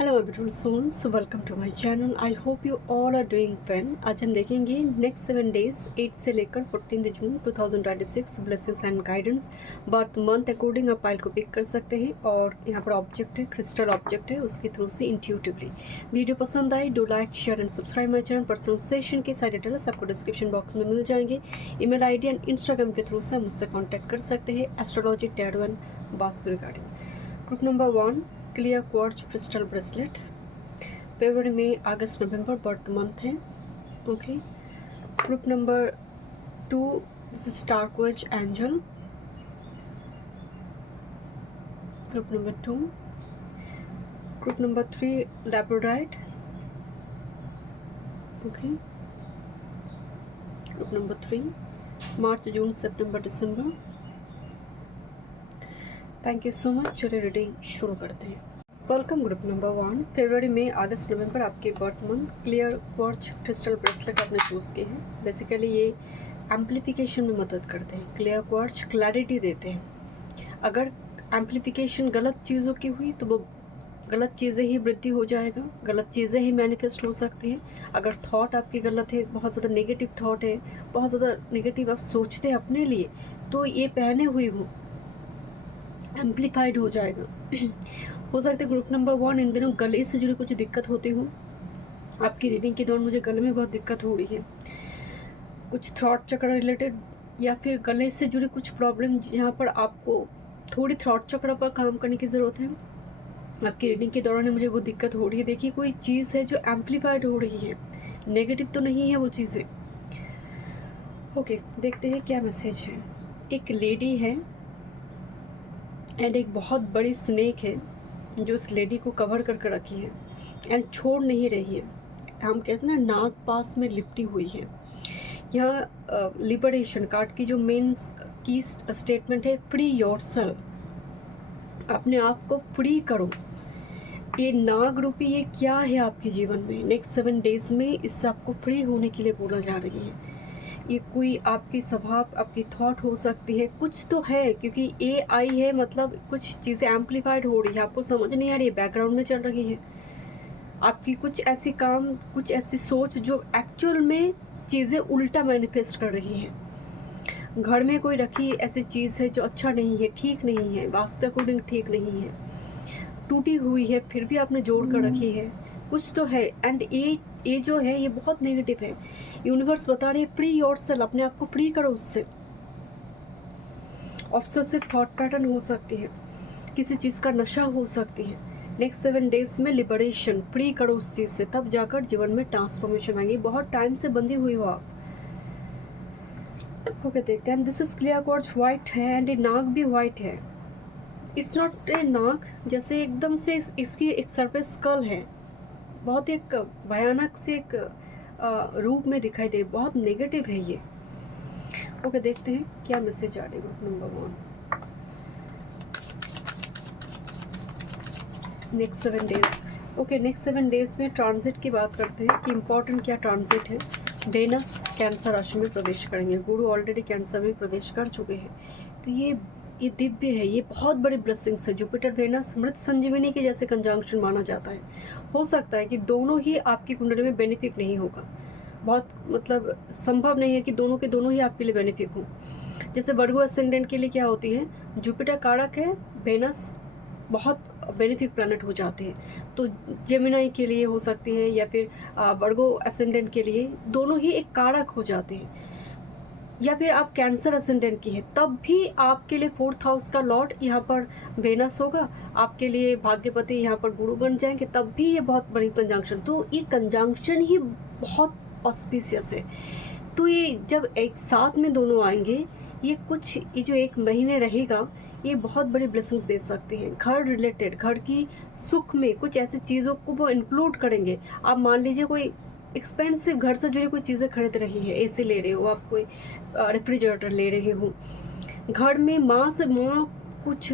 Hello beautiful souls, welcome to my channel. I hope you all are doing well. आज हम देखेंगे next 7 days 8 से लेकर 14 जून 2026 blessings and guidance. Birth month according आप file को pick कर सकते हैं और यहाँ पर ऑब्जेक्ट है, क्रिस्टल ऑब्जेक्ट है, उसके थ्रू से इंट्यूटिवली। वीडियो पसंद आई, do like share and subscribe my channel. Personal session के सारे डिटेल्स आपको डिस्क्रिप्शन बॉक्स में मिल जाएंगे। ईमेल आईडी एंड इंस्टाग्राम के थ्रू से आप मुझसे कॉन्टैक्ट कर सकते हैं astrology, tarot and vastu regarding. Group number 1 clear quartz crystal bracelet. फरवरी, मई, अगस्त, नवंबर बर्थ मंथ है। Okay. Group number 2 this is turquoise angel. Group number 2। Group number 3 labradorite. Okay. Group number 3 मार्च, जून, सितंबर, दिसंबर। Thank you so much. चलिए reading शुरू करते हैं। वेलकम ग्रुप नंबर 1 फरवरी, मई, अगस्त, नवंबर आपके birth month. Clear quartz crystal bracelet आपने चूज़ किए हैं। बेसिकली ये एम्प्लीफिकेशन में मदद करते हैं। क्लियर क्वार्ट्ज क्लैरिटी देते हैं। अगर एम्प्लीफिकेशन गलत चीज़ों की हुई तो वो गलत चीज़ें ही वृद्धि हो जाएगा, गलत चीज़ें ही मैनिफेस्ट हो सकती हैं। अगर थॉट आपकी गलत है, बहुत ज़्यादा नेगेटिव थॉट है, बहुत ज़्यादा नेगेटिव आप सोचते हैं अपने लिए, तो ये पहने हुई हो एम्प्लीफाइड हो जाएगा। हो सकता है ग्रुप नंबर 1 इन दिनों गले से जुड़ी कुछ दिक्कत होती हो। आपकी रीडिंग के दौरान मुझे गले में बहुत दिक्कत हो रही है, कुछ थ्रॉट चक्र रिलेटेड या फिर गले से जुड़ी कुछ प्रॉब्लम, जहाँ पर आपको थोड़ी थ्रॉट चक्र पर काम करने की ज़रूरत है। आपकी रीडिंग के दौरान मुझे वो दिक्कत हो रही है। देखिए, कोई चीज़ है जो एम्प्लीफाइड हो रही है, नेगेटिव तो नहीं है वो चीज़ें। ओके, देखते हैं क्या मैसेज है। एक लेडी है एंड एक बहुत बड़ी स्नेक है जो उस लेडी को कवर करके रखी है एंड छोड़ नहीं रही है। हम कहते हैं ना, नाग पास में लिपटी हुई है। यहाँ लिबरेशन कार्ड की जो मेन की स्टेटमेंट है, फ्री योरसेल्फ। अपने आप को फ्री करो। ये नाग रूपी ये क्या है आपके जीवन में नेक्स्ट 7 डेज में, इससे आपको फ्री होने के लिए बोला जा रही है। ये कोई आपकी स्वभाव, आपकी थॉट हो सकती है, कुछ तो है, क्योंकि ए आई है, मतलब कुछ चीज़ें एम्प्लीफाइड हो रही है, आपको समझ नहीं आ रही है, बैकग्राउंड में चल रही है। आपकी कुछ ऐसी काम, कुछ ऐसी सोच जो एक्चुअल में चीज़ें उल्टा मैनिफेस्ट कर रही है। घर में कोई रखी ऐसी चीज़ है जो अच्छा नहीं है, ठीक नहीं है, वास्तु अकॉर्डिंग ठीक नहीं है, टूटी हुई है, फिर भी आपने जोड़ कर रखी है, कुछ तो है। एंड ये जो है ये बहुत नेगेटिव है। यूनिवर्स बता रही है फ्री योरसेल्फ, अपने आप को फ्री करो उससे। ऑब्सेसिव थॉट पैटर्न हो सकती है, किसी चीज़ का नशा हो सकती है। नेक्स्ट 7 डेज में लिबरेशन, फ्री करो उस चीज़ से, तब जाकर जीवन में ट्रांसफॉर्मेशन आएगी। बहुत टाइम से बंधी हुई हो आप। ओके, देखते हैं। This is clear quartz white है एंड ये नाग भी वाइट है। इट्स नॉट ए नाग, जैसे एकदम से इसकी एक सरफेस स्कल है, बहुत एक भयानक से एक रूप में दिखाई दे रही, बहुत नेगेटिव है ये। ओके, देखते हैं क्या मैसेज आ रही है number 1 next 7 days. Okay, next 7 days में ट्रांजिट की बात करते हैं कि इम्पोर्टेंट क्या ट्रांजिट है। वेनस कैंसर राशि में प्रवेश करेंगे। गुरु ऑलरेडी कैंसर में प्रवेश कर चुके हैं, तो ये दिव्य है, ये बहुत बड़ी ब्लेसिंग्स है। जुपिटर वेनस मृत संजीवनी के जैसे कंजंक्शन माना जाता है। हो सकता है कि दोनों ही आपकी कुंडली में बेनिफिक नहीं होगा, बहुत मतलब संभव नहीं है कि दोनों के दोनों ही आपके लिए बेनिफिक हो। जैसे वर्गो असेंडेंट के लिए क्या होती है, जुपिटर कारक है, वेनस बहुत बेनिफिक प्लैनेट हो जाते हैं। तो जेमिनाई के लिए हो सकती है या फिर वर्गो असेंडेंट के लिए, दोनों ही एक कारक हो जाते हैं। या फिर आप कैंसर असेंडेंट की है, तब भी आपके लिए 4th हाउस का लॉर्ड यहाँ पर वेनस होगा, आपके लिए भाग्यपति यहाँ पर गुरु बन जाएंगे, तब भी ये बहुत बड़ी कंजंक्शन। तो ये कंजंक्शन ही बहुत ऑस्पिशियस है। तो ये जब एक साथ में दोनों आएंगे, ये जो 1 महीने रहेगा, ये बहुत बड़ी ब्लेसिंग्स दे सकते हैं। घर रिलेटेड, घर की सुख में कुछ ऐसी चीज़ों को वो इंक्लूड करेंगे। आप मान लीजिए कोई एक्सपेंसिव घर से जुड़ी कोई चीज़ें खरीद रही है, एसी ले रहे हो आप, कोई रेफ्रिजरेटर ले रहे हो, घर में माँ कुछ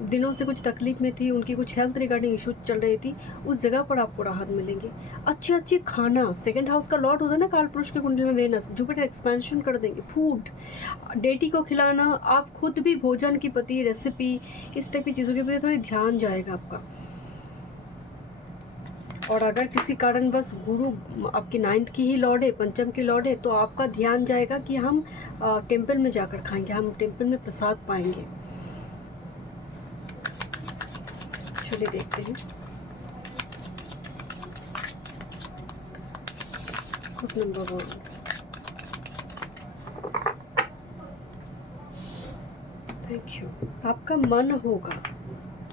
दिनों से कुछ तकलीफ में थी, उनकी कुछ हेल्थ रिगार्डिंग इशू चल रही थी, उस जगह पर आपको राहत मिलेंगे। अच्छे खाना, 2nd हाउस का लॉर्ड होता है ना काल पुरुष के कुंडली में वेनस, जुपिटर एक्सपेंशन कर देंगे। फूड, डेटी को खिलाना, आप खुद भी भोजन की प्रति, रेसिपी, इस टाइप की चीज़ों के प्रति थोड़ी ध्यान जाएगा आपका। और अगर किसी कारण बस गुरु आपकी 9th की ही लॉर्ड है, पंचम की लॉर्ड है, तो आपका ध्यान जाएगा कि हम टेम्पल में जाकर खाएंगे, हम टेम्पल में प्रसाद पाएंगे। चलिए देखते हैं। Group number 1, thank you. आपका मन होगा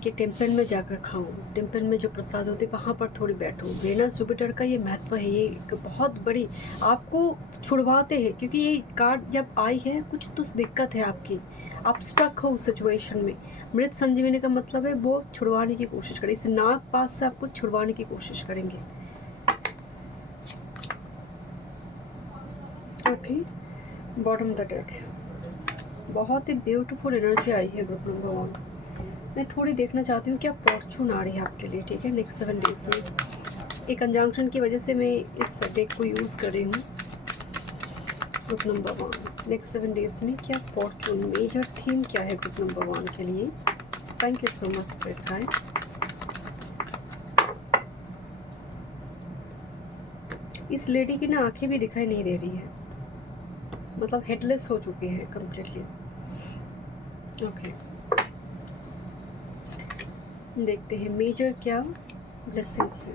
कि टेम्पल में जाकर खाऊं, टेम्पल में जो प्रसाद होते वहाँ पर थोड़ी बैठूं। वेनस जुपिटर का ये महत्व है, ये एक बहुत बड़ी आपको छुड़वाते हैं, क्योंकि ये कार्ड जब आई है कुछ तो दिक्कत है आपकी, आप स्टक हो उस सिचुएशन में। मृत संजीवनी का मतलब है वो छुड़वाने की कोशिश करें, इस नाग पास से आपको छुड़वाने की कोशिश करेंगे। ओके, बॉटम द डेक, बहुत ही ब्यूटीफुल एनर्जी आई है ग्रुप नंबर 1। मैं थोड़ी देखना चाहती हूँ क्या फॉर्चून आ रही है आपके लिए, ठीक है, नेक्स्ट 7 डेज में। एक कंजंक्शन की वजह से मैं इस डेक को यूज़ कर रही हूँ। ग्रुप नंबर 1, नेक्स्ट 7 डेज में क्या फॉर्चून, मेजर थीम क्या है ग्रुप नंबर 1 के लिए। Thank you so much spirit guide. इस लेडी की ना आंखें भी दिखाई नहीं दे रही है, मतलब हेडलेस हो चुके हैं कम्प्लीटली। ओके, देखते हैं मेजर क्या ब्लेसिंग्स है।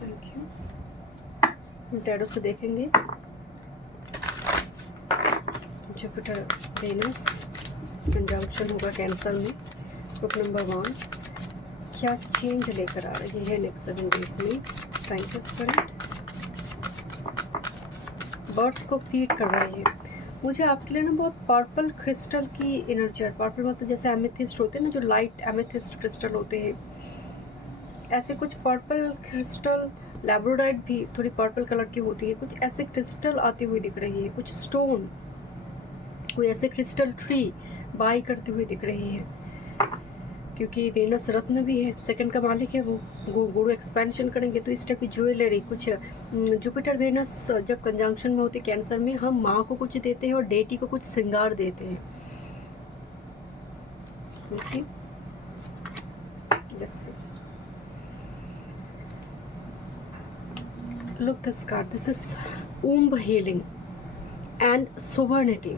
Thank you. टैरो से देखेंगे जुपिटर वेनस कंजंक्शन होगा कैंसर में। ग्रुप नंबर 1 क्या चेंज लेकर आ रही है नेक्स्ट 7 डेज में। Thank you spirit. बर्ड्स को फीड करवाइए। मुझे आपके लिए ना बहुत पर्पल क्रिस्टल की एनर्जी है। पर्पल मतलब जैसे एमेथिस्ट होते हैं ना, जो लाइट एमेथिस्ट क्रिस्टल होते हैं, ऐसे कुछ पर्पल क्रिस्टल, लैब्रोडाइट भी थोड़ी पर्पल कलर की होती है, कुछ ऐसे क्रिस्टल आती हुई दिख रही है, कुछ स्टोन, कोई ऐसे क्रिस्टल ट्री बाई करती हुई दिख रही है, क्योंकि वेनस रत्न भी है, सेकंड का मालिक है वो, गुरु एक्सपेंशन करेंगे तो इस टाइप की ज्वेलरी कुछ। जुपिटर वेनस जब कंजंक्शन में होती है कैंसर में, हम माँ को कुछ देते हैं और डेटी को कुछ श्रृंगार देते हैं। Okay, look this card, this is womb healing and sovereignty.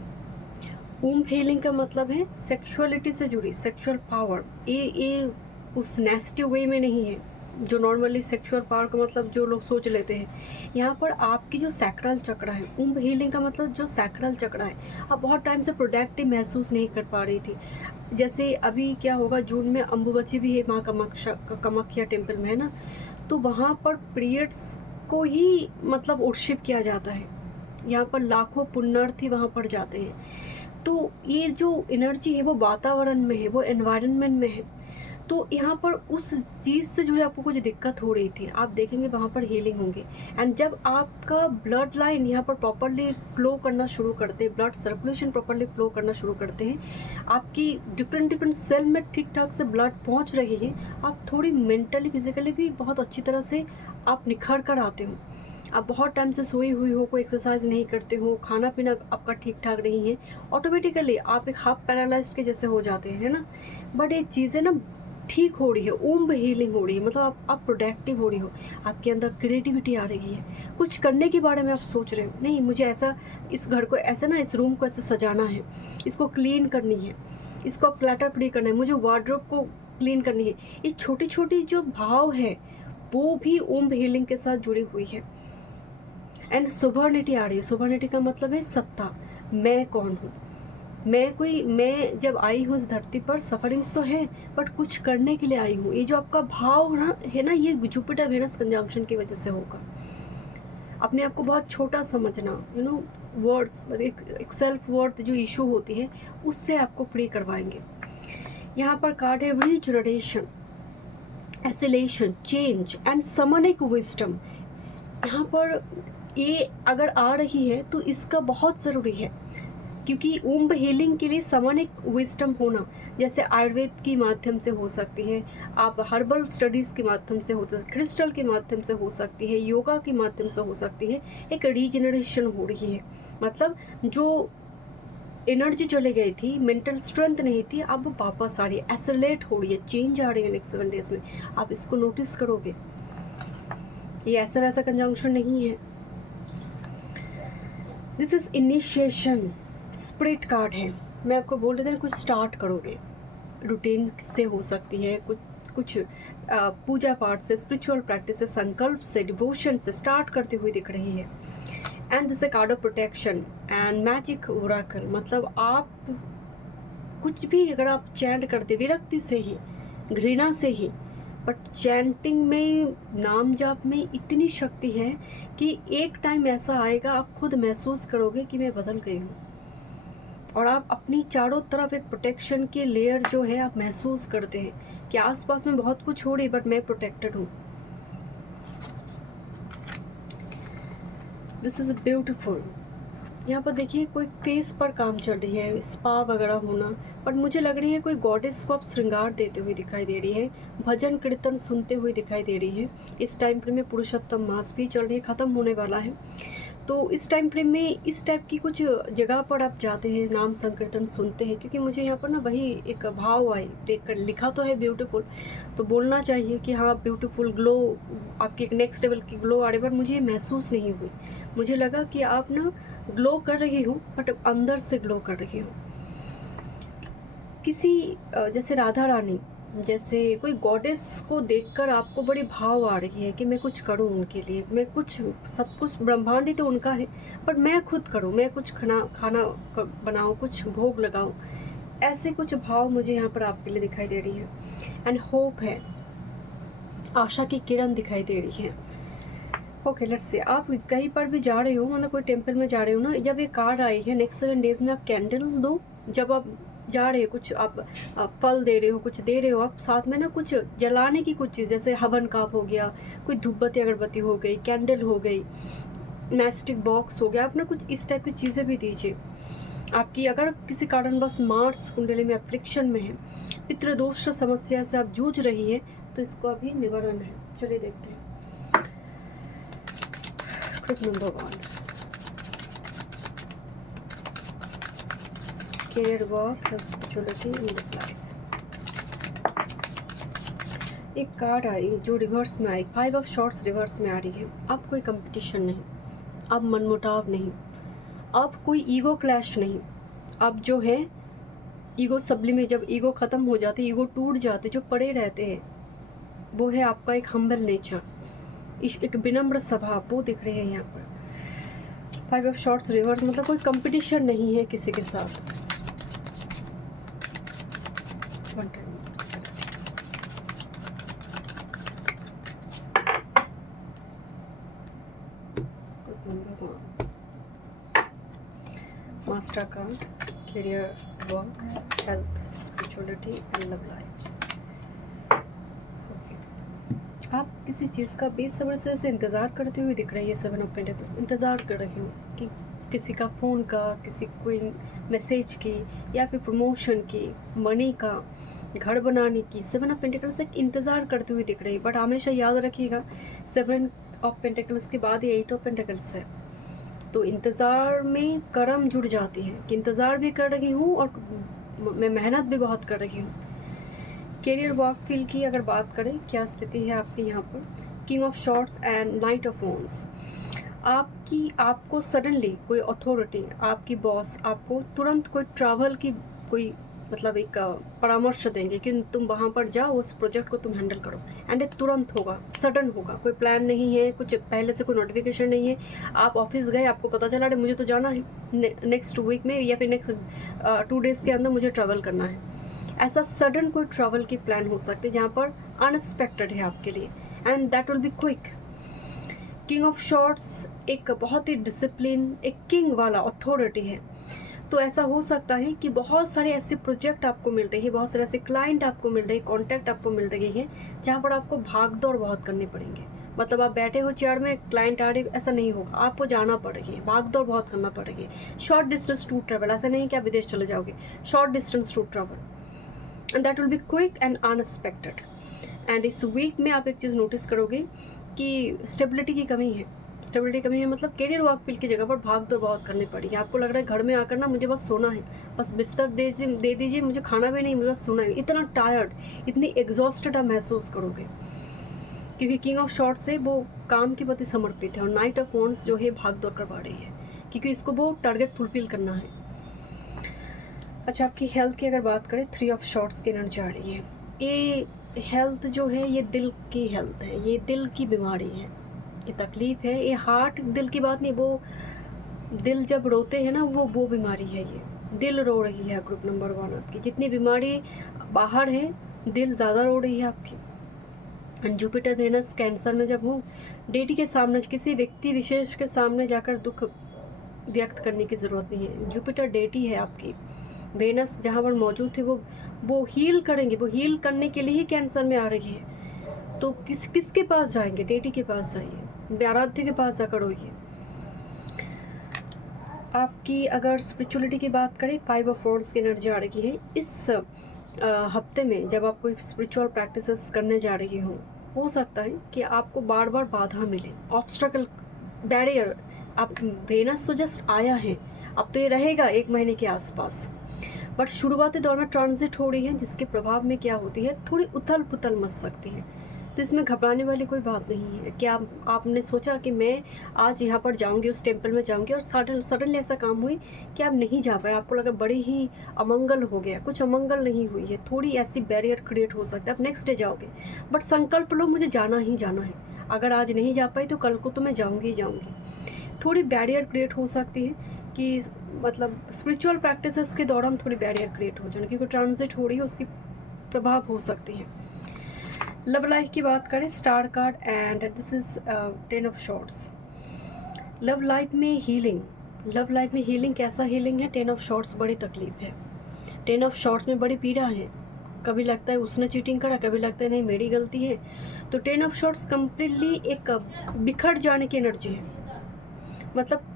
Womb healing का मतलब है सेक्सुअलिटी से जुड़ी सेक्सुअल पावर। ये उस नेस्टी वे में नहीं है जो नॉर्मली सेक्सुअल पावर का मतलब जो लोग सोच लेते हैं। यहाँ पर आपकी जो सैक्रल चक्र है, ऊम्ब हीलिंग का मतलब जो सैक्रल चक्र है, आप बहुत टाइम से प्रोडक्टिव महसूस नहीं कर पा रही थी। जैसे अभी क्या होगा, जून में अम्बुबची भी है माँ कामाख्या टेम्पल में, है ना, तो वहाँ पर पीरियड्स को ही मतलब वर्शिप किया जाता है। यहाँ पर लाखों पुण्यार्थी वहाँ पर जाते हैं। तो ये जो एनर्जी है वो वातावरण में है, वो एनवायरनमेंट में है। तो यहाँ पर उस चीज़ से जुड़े आपको कुछ दिक्कत हो रही थी, आप देखेंगे वहाँ पर हीलिंग होंगे। एंड जब आपका ब्लड लाइन यहाँ पर प्रॉपरली फ्लो करना शुरू करते हैं, ब्लड सर्कुलेशन प्रॉपरली फ्लो करना शुरू करते हैं, आपकी डिफरेंट सेल में ठीक ठाक से ब्लड पहुँच रही है, आप थोड़ी मेंटली फिजिकली भी बहुत अच्छी तरह से आप निखर कर आते हो। आप बहुत टाइम से सोई हुई हो, कोई एक्सरसाइज नहीं करते हो, खाना पीना आपका ठीक ठाक नहीं है, ऑटोमेटिकली आप एक हाफ पैरालाइज्ड के जैसे हो जाते हैं, है ना। बट ये चीज़ें ना ठीक हो रही है, ऊम्ब हीलिंग हो रही है, मतलब आप प्रोडक्टिव हो रही हो, आपके अंदर क्रिएटिविटी आ रही है, कुछ करने के बारे में आप सोच रहे हो, नहीं मुझे ऐसा इस घर को ऐसे ना, इस रूम को ऐसे सजाना है, इसको क्लीन करनी है, इसको क्लटर फ्री करना है, मुझे वार्डरोब को क्लीन करनी है। ये छोटी छोटी जो भाव है वो भी ऊम्ब हीलिंग के साथ जुड़ी हुई है। एंड सोवर्निटी आ रही है। सोवर्निटी का मतलब है सत्ता, मैं कौन हूँ, मैं जब आई हूँ इस धरती पर, सफरिंग्स तो है बट कुछ करने के लिए आई हूँ। ये जो आपका भाव है ना, ये जुपिटर वेनस कंजंक्शन की वजह से होगा। अपने आप को बहुत छोटा समझना, यू नो, वर्ड्स, एक सेल्फ वर्थ जो इशू होती है उससे आपको फ्री करवाएंगे। यहाँ पर कार्ड है regeneration, oscillation, change and shamanic wisdom. यहाँ पर ये अगर आ रही है तो इसका बहुत ज़रूरी है, क्योंकि ऊम्ब हीलिंग के लिए समनिक विजडम होना, जैसे आयुर्वेद के माध्यम से हो सकती है, आप हर्बल स्टडीज़ के माध्यम से हो सकती है, क्रिस्टल के माध्यम से हो सकती है, योगा के माध्यम से हो सकती है। एक रीजनरेशन हो रही है, मतलब जो एनर्जी चले गई थी, मेंटल स्ट्रेंथ नहीं थी, अब वापस आ रही है, एसेलेट हो रही है, चेंज आ रही है नेक्स्ट 7 डेज में, आप इसको नोटिस करोगे। ये ऐसा वैसा कंजंक्शन नहीं है। This is initiation, spirit card है। मैं आपको बोल रही थी कुछ स्टार्ट करोगे, रूटीन से हो सकती है, कुछ पूजा पाठ से, स्पिरिचुअल प्रैक्टिस से, संकल्प से, डिवोशन से स्टार्ट करते हुए दिख रही है। And this A card of protection and magic Oracle, मतलब आप कुछ भी अगर आप चैंट करते विरक्ति से ही, घृणा से ही, बट चैंटिंग में, नाम जाप में इतनी शक्ति है कि एक टाइम ऐसा आएगा आप खुद महसूस करोगे कि मैं बदल गई हूँ, और आप अपनी चारों तरफ एक प्रोटेक्शन की लेयर जो है आप महसूस करते हैं कि आसपास में बहुत कुछ हो रही बट मैं प्रोटेक्टेड हूँ। This is beautiful. यहाँ पर देखिए कोई फेस पर काम चल रही है, स्पा वगैरह होना, बट मुझे लग रही है कोई गॉडेस को आप श्रृंगार देते हुए दिखाई दे रही है, भजन कीर्तन सुनते हुए दिखाई दे रही है। इस टाइम फ्रेम में पुरुषोत्तम मास भी चल रही है, ख़त्म होने वाला है, तो इस टाइम फ्रेम में इस टाइप की कुछ जगह पर आप जाते हैं, नाम संकीर्तन सुनते हैं, क्योंकि मुझे यहाँ पर ना वही एक भाव आए देख कर। लिखा तो है ब्यूटीफुल, तो बोलना चाहिए कि हाँ ब्यूटीफुल, ग्लो, आपकी एक नेक्स्ट लेवल की ग्लो आ रही, बट मुझे महसूस नहीं हुई। मुझे लगा कि आप ना ग्लो कर रही हूँ, बट अंदर से ग्लो कर रही हूँ। किसी जैसे राधा रानी, जैसे कोई गॉडेस को देखकर आपको बड़ी भाव आ रही है कि मैं कुछ करूं उनके लिए, मैं कुछ, सब कुछ ब्रह्मांड ही तो उनका है, पर मैं खुद करूं, मैं कुछ खाना बनाऊं, कुछ भोग लगाऊं। ऐसे कुछ भाव मुझे यहाँ पर आपके लिए दिखाई दे रही है। एंड होप है, आशा की किरण दिखाई दे रही है। ओके लेट्स से, आप कहीं पर भी जा रहे हो, मतलब कोई टेम्पल में जा रहे हो ना, जब ये कार्ड आई है नेक्स्ट 7 डेज में आप कैंडल दो। जब आप जा रहे हो, कुछ आप फल दे रहे हो, कुछ दे रहे हो, आप साथ में ना कुछ जलाने की कुछ चीज़, जैसे हवन काप हो गया, कोई धूपबत्ती अगरबत्ती हो गई, कैंडल हो गई, मैस्टिक बॉक्स हो गया, आप ना कुछ इस टाइप की चीज़ें भी दीजिए। आपकी अगर किसी कारणवश मार्स कुंडली में अफ्लिक्शन में है, पितृदोष समस्या से आप जूझ रही है, तो इसको अभी निवारण है। चलिए देखते हैं। Number 1, career, work, health, spirituality and life. एक कार्ड आई जो रिवर्स में आई, 5 ऑफ शॉर्ट्स रिवर्स में आ रही है। अब कोई कंपटीशन नहीं, अब मनमुटाव नहीं, अब कोई ईगो क्लैश नहीं। अब जो है ईगो सब्लिमेट, जब ईगो ख़त्म हो जाती है, ईगो टूट जाते, जो पड़े रहते हैं, वो है आपका एक हम्बल नेचर, एक विनम्र स्वभाव, वो दिख रहे हैं यहाँ पर। 5 ऑफ शॉर्ट्स रिवर्स मतलब कोई कंपटीशन नहीं है किसी के साथ। Master card, career, work, health, spirituality and love life. Okay, आप किसी चीज़ का बेसब्री से इंतज़ार करते हुए दिख रही है। 7 ऑफ पेंटिकल्स, इंतज़ार कर रही हूँ कि किसी का फ़ोन का, किसी कोई मैसेज की, या फिर प्रमोशन की, मनी का, घर बनाने की। 7 ऑफ पेंटिकल्स एक इंतज़ार करते हुए दिख रही है, बट हमेशा याद रखिएगा 7 ऑफ पेंटिकल्स के बाद ये 8 ऑफ पेंटिकल्स है, तो इंतज़ार में कर्म जुड़ जाती है कि इंतज़ार भी कर रही हूँ और मैं मेहनत भी बहुत कर रही हूँ। करियर, वर्क फील्ड की अगर बात करें, क्या स्थिति है आपकी यहाँ पर? King of shorts and night of wands. आपको सडनली कोई अथॉरिटी, आपकी बॉस आपको तुरंत कोई ट्रैवल की कोई मतलब एक परामर्श देंगे कि तुम वहाँ पर जाओ, उस प्रोजेक्ट को तुम हैंडल करो, एंड ये तुरंत होगा, सडन होगा, कोई प्लान नहीं है, कुछ पहले से कोई नोटिफिकेशन नहीं है। आप ऑफिस गए, आपको पता चला अरे मुझे तो जाना है नेक्स्ट वीक में, या फिर नेक्स्ट 2 डेज़ के अंदर मुझे ट्रैवल करना है। ऐसा सडन कोई ट्रैवल की प्लान हो सकती है जहाँ पर अनएक्सपेक्टेड है आपके लिए, and that will be quick. King of shorts एक बहुत ही डिसिप्लिन, एक किंग वाला अथॉरिटी है, तो ऐसा हो सकता है कि बहुत सारे ऐसे प्रोजेक्ट आपको मिल रही है, बहुत सारे ऐसे क्लाइंट आपको मिल रहे हैं, कॉन्टैक्ट आपको मिल रही है, जहाँ पर आपको भाग दौड़ बहुत करनी पड़ेंगे। मतलब आप बैठे हो चेयर में, क्लाइंट आ रहे, ऐसा नहीं होगा, आपको जाना पड़ेगी, भाग दौड़ बहुत करना पड़ेगी। शॉर्ट डिस्टेंस टू ट्रैवल, ऐसा नहीं कि आप विदेश चले जाओगे, short distance to travel, and that will be quick and unexpected. And इस वीक में आप एक चीज़ नोटिस करोगे कि स्टेबिलिटी की कमी है। स्टेबिलिटी कमी है मतलब करियर, वर्क फील्ड की जगह पर भाग दौड़ बहुत करनी पड़ेगी। आपको लग रहा है घर में आकर ना मुझे बस सोना है, बस बिस्तर दे दीजिए, मुझे खाना भी नहीं, मुझे बस सोना है। इतना टायर्ड, इतनी एग्जॉस्टेड आप महसूस करोगे क्योंकि किंग ऑफ शॉर्ट्स है वो काम के प्रति समर्पित है और नाइट ऑफ वॉन्ड्स जो है भाग दौड़ करवा रही है क्योंकि इसको वो टारगेट फुलफिल करना है। अच्छा, आपकी हेल्थ की अगर बात करें, 3 ऑफ शॉर्ट्स की एनर्जी आ रही है। ये हेल्थ जो है ये दिल की हेल्थ है, ये दिल की बीमारी है, ये तकलीफ़ है, ये हार्ट दिल की बात नहीं, वो दिल जब रोते हैं ना वो बीमारी है, ये दिल रो रही है ग्रुप नंबर 1 आपकी। जितनी बीमारी बाहर है दिल ज़्यादा रो रही है आपकी। जुपिटर वेनस कैंसर में जब हो, डेटी के सामने किसी व्यक्ति विशेष के सामने जाकर दुख व्यक्त करने की ज़रूरत नहीं है। जुपिटर डेटी है आपकी, वेनस जहाँ पर मौजूद थे वो हील करेंगे, वो हील करने के लिए ही कैंसर में आ रही है। तो किसके पास जाएंगे? डेटी के पास जाइए, आराध्य के पास जाकर रोइए। आपकी अगर स्पिरिचुअलिटी की बात करें, 5 ऑफ वॉन्ड्स की एनर्जी आ रही है। इस हफ्ते में जब आप कोई स्पिरिचुअल प्रैक्टिसेस करने जा रही हो सकता है कि आपको बार बार बाधा मिले, ऑब्स्ट्रकल, बैरियर। आप वेनस तो जस्ट आया है, अब तो ये रहेगा 1 महीने के आसपास, बट शुरुआती दौर में ट्रांजिट हो रही है जिसके प्रभाव में क्या होती है, थोड़ी उथल पुथल मच सकती है। तो इसमें घबराने वाली कोई बात नहीं है कि आपने सोचा कि मैं आज यहाँ पर जाऊँगी, उस टेम्पल में जाऊँगी, और सडनली ऐसा काम हुई कि आप नहीं जा पाए, आपको लगा बड़ी ही अमंगल हो गया। कुछ अमंगल नहीं हुई है, थोड़ी ऐसी बैरियर क्रिएट हो सकता है। आप नेक्स्ट डे जाओगे, बट संकल्प लो मुझे जाना ही जाना है, अगर आज नहीं जा पाई तो कल को तो मैं जाऊँगी ही जाऊँगी। थोड़ी बैरियर क्रिएट हो सकती है कि मतलब स्पिरिचुअल प्रैक्टिसेस के दौरान थोड़ी बैरियर क्रिएट हो जाए, क्योंकि ट्रांजिट हो रही है, उसकी प्रभाव हो सकती है। लव लाइफ की बात करें, star card and this is 10 of shorts. Love life में हीलिंग कैसा हीलिंग है? 10 ऑफ शॉर्ट्स बड़ी तकलीफ है, 10 ऑफ शॉर्ट्स में बड़ी पीड़ा है। कभी लगता है उसने चीटिंग करा, कभी लगता है नहीं मेरी गलती है। तो 10 ऑफ शॉर्ट्स कम्प्लीटली एक बिखर जाने की एनर्जी है, मतलब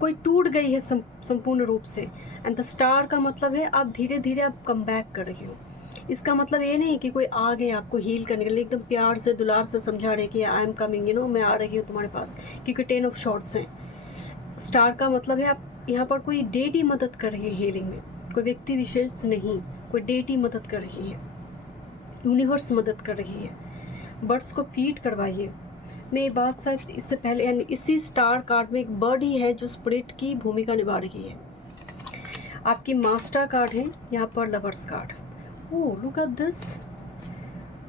कोई टूट गई है संपूर्ण रूप से। एंड द स्टार का मतलब है आप धीरे धीरे आप कम बैक कर रही हो। इसका मतलब ये नहीं कि कोई आ गए आपको हील करने के लिए, एकदम प्यार से दुलार से समझा रहे कि आई एम कमिंग, मैं आ रही हूँ तुम्हारे पास, क्योंकि 10 ऑफ शॉर्ट्स हैं। स्टार का मतलब है आप यहाँ पर कोई डेटी मदद कर रही है हीलिंग में, कोई व्यक्ति विशेष नहीं, कोई डेटी मदद कर रही है, यूनिवर्स मदद कर रही है। बर्ड्स को फीड करवाइए। मैं ये बात शायद इससे पहले, यानी इसी स्टार कार्ड में एक बर्ड ही है जो स्पिरिट की भूमिका निभा रही है। आपकी मास्टर कार्ड है यहाँ पर, lovers card. Oh look at this,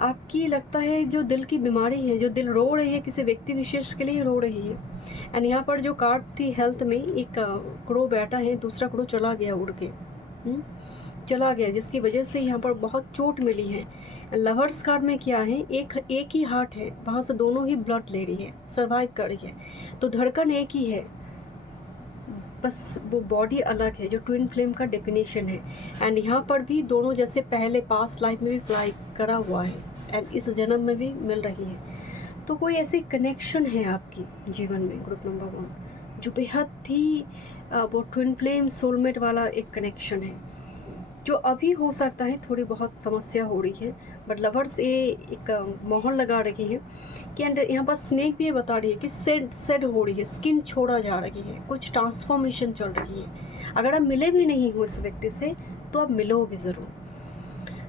आपकी लगता है जो दिल की बीमारी है, जो दिल रो रही है, किसी व्यक्ति विशेष के लिए रो रही है। एंड यहाँ पर जो कार्ड थी हेल्थ में, एक क्रो बैठा है, दूसरा क्रो चला गया उड़ के, चला गया, जिसकी वजह से यहाँ पर बहुत चोट मिली है। लवर्स कार्ड में क्या है, एक ही हार्ट है, वहाँ से दोनों ही ब्लड ले रही है, सर्वाइव कर रही है, तो धड़कन एक ही है, बस वो बॉडी अलग है, जो ट्विन फ्लेम का डेफिनेशन है। एंड यहाँ पर भी दोनों जैसे पहले पास्ट लाइफ में भी अप्लाई करा हुआ है एंड इस जन्म में भी मिल रही है। तो कोई ऐसी कनेक्शन है आपकी जीवन में ग्रुप नंबर 1 जो बेहद ही वो ट्विन फ्लेम सोलमेट वाला एक कनेक्शन है, जो अभी हो सकता है थोड़ी बहुत समस्या हो रही है, बट लवर्स ये एक मोहर लगा रही है कि एंड यहाँ पर स्नेक भी ये बता रही है कि सेड हो रही है, स्किन छोड़ा जा रही है, कुछ ट्रांसफॉर्मेशन चल रही है। अगर आप मिले भी नहीं हो इस व्यक्ति से तो आप मिलोगे ज़रूर।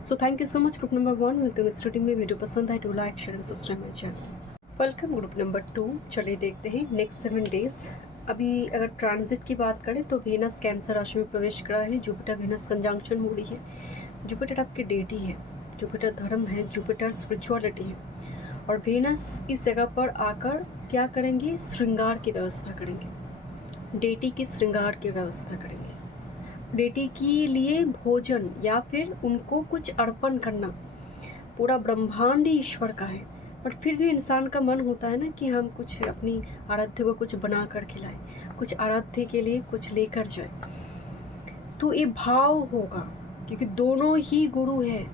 सो thank you so much group number 1। मिलते हैं इस रीडिंग में। वीडियो पसंद आए तो like share and subscribe my channel. Welcome group number 2। चलिए देखते हैं नेक्स्ट 7 डेज। अभी अगर ट्रांजिट की बात करें तो वेनस कैंसर राशि में प्रवेश करा है, जुपिटर वेनस कंजंक्शन हो रही है। जुपिटर आपकी डेटी है, जुपिटर धर्म है, जुपिटर स्पिरिचुअलिटी है, और वेनस इस जगह पर आकर क्या करेंगे, श्रृंगार की व्यवस्था करेंगे, डेटी की श्रृंगार की व्यवस्था करेंगे। डेटी के लिए भोजन या फिर उनको कुछ अर्पण करना, पूरा ब्रह्मांड ही ईश्वर का है, बट फिर भी इंसान का मन होता है ना कि हम कुछ अपनी आराध्य को कुछ बना कर खिलाएं, कुछ आराध्य के लिए कुछ लेकर जाए। तो ये भाव होगा क्योंकि दोनों ही गुरु है,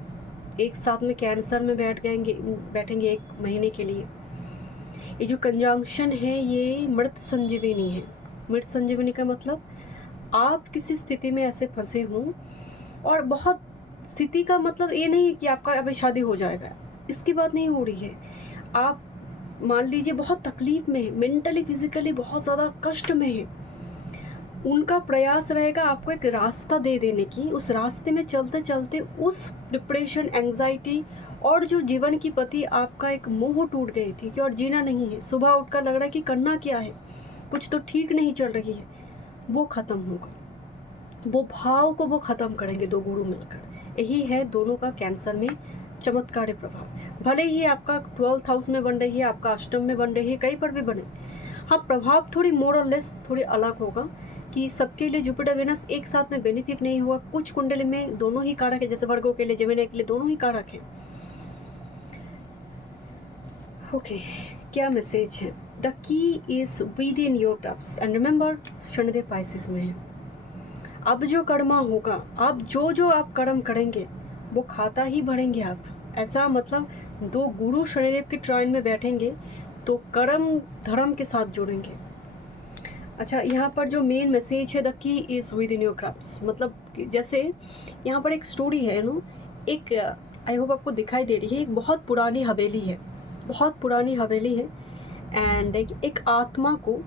एक साथ में कैंसर में बैठेंगे 1 महीने के लिए। ये जो कंजंक्शन है ये मृत संजीवनी है। मृत संजीवनी का मतलब आप किसी स्थिति में ऐसे फंसे हों, और बहुत स्थिति का मतलब ये नहीं है कि आपका अभी शादी हो जाएगा, इसकी बात नहीं हो रही है। आप मान लीजिए बहुत तकलीफ में है, मेंटली फिजिकली बहुत ज़्यादा कष्ट में है, उनका प्रयास रहेगा आपको एक रास्ता दे देने की। उस रास्ते में चलते चलते उस डिप्रेशन, एंजाइटी और जो जीवन की पति आपका एक मोह टूट गई थी कि और जीना नहीं है, सुबह उठकर लग रहा है कि करना क्या है, कुछ तो ठीक नहीं चल रही है, वो ख़त्म होगा। वो भाव को वो ख़त्म करेंगे दो गुरु मिलकर। यही है दोनों का कैंसर में चमत्कारी प्रभाव। भले ही आपका 12th हाउस में बन रही है, आपका अष्टम में बन रही है, कहीं पर भी बने, हाँ प्रभाव थोड़ी मोर और लेस थोड़ी अलग होगा कि सबके लिए जुपिटर वीनस एक साथ में बेनिफिट नहीं हुआ। कुछ कुंडली में दोनों ही कारक है, जैसे वर्गों के लिए, जेमिनी के लिए दोनों ही कारक हैं। ओके, क्या मैसेज है? The key is with in your graphs and remember Shanidev Pisces में है। अब जो कर्मा होगा, अब जो आप कर्म करेंगे वो खाता ही भरेंगे आप। ऐसा मतलब दो गुरु शनिदेव के ट्राइन में बैठेंगे तो कर्म धर्म के साथ जुड़ेंगे। अच्छा, यहाँ पर जो मेन मैसेज है the key is with in your graphs, मतलब जैसे यहाँ पर एक स्टोरी है नो, एक आई होप आपको दिखाई दे रही है, एक बहुत पुरानी हवेली है, बहुत पुरानी हवेली है एंड एक आत्मा को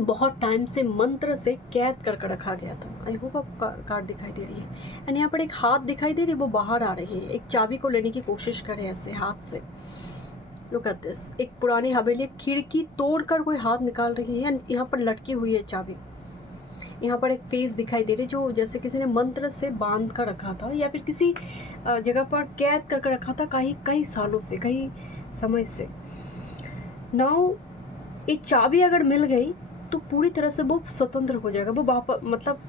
बहुत टाइम से मंत्र से कैद करके रखा गया था। आई होप आपको कार्ड दिखाई दे रही है एंड यहाँ पर एक हाथ दिखाई दे रही है, वो बाहर आ रही है, एक चाबी को लेने की कोशिश करे ऐसे हाथ से। लुक एट दिस, एक पुरानी हवेली, खिड़की तोड़कर कोई हाथ निकाल रही है, यहाँ पर लटकी हुई है चाबी। यहाँ पर एक फेस दिखाई दे रही है जो जैसे किसी ने मंत्र से बांध कर रखा था या फिर किसी जगह पर कैद करके रखा था कई सालों से, कई समय से। नाउ एक चाबी अगर मिल गई तो पूरी तरह से वो स्वतंत्र हो जाएगा, वो वापस मतलब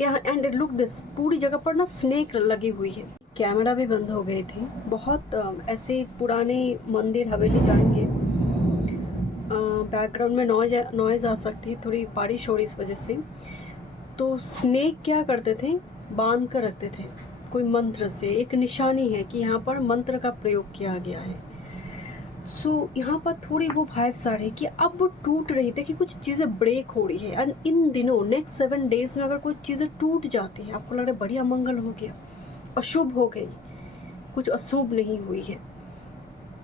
यहाँ। एंड लुक दिस, पूरी जगह पर ना स्नेक लगी हुई है। कैमरा भी बंद हो गए थे। बहुत ऐसे पुराने मंदिर हवेली जाएंगे, बैकग्राउंड में नॉइज़ आ सकती है, थोड़ी बारिश हो रही इस वजह से। तो स्नेक क्या करते थे, बांध कर रखते थे कोई मंत्र से, एक निशानी है कि यहाँ पर मंत्र का प्रयोग किया गया है। सो यहाँ पर थोड़ी वो वाइब्स आ रही कि अब वो टूट रही थी, कि कुछ चीज़ें ब्रेक हो रही है। एंड इन दिनों नेक्स्ट 7 डेज में अगर कुछ चीज़ें टूट जाती हैं, आपको लग रहा है बड़ी अमंगल हो गया, अशुभ हो गई, कुछ अशुभ नहीं हुई है,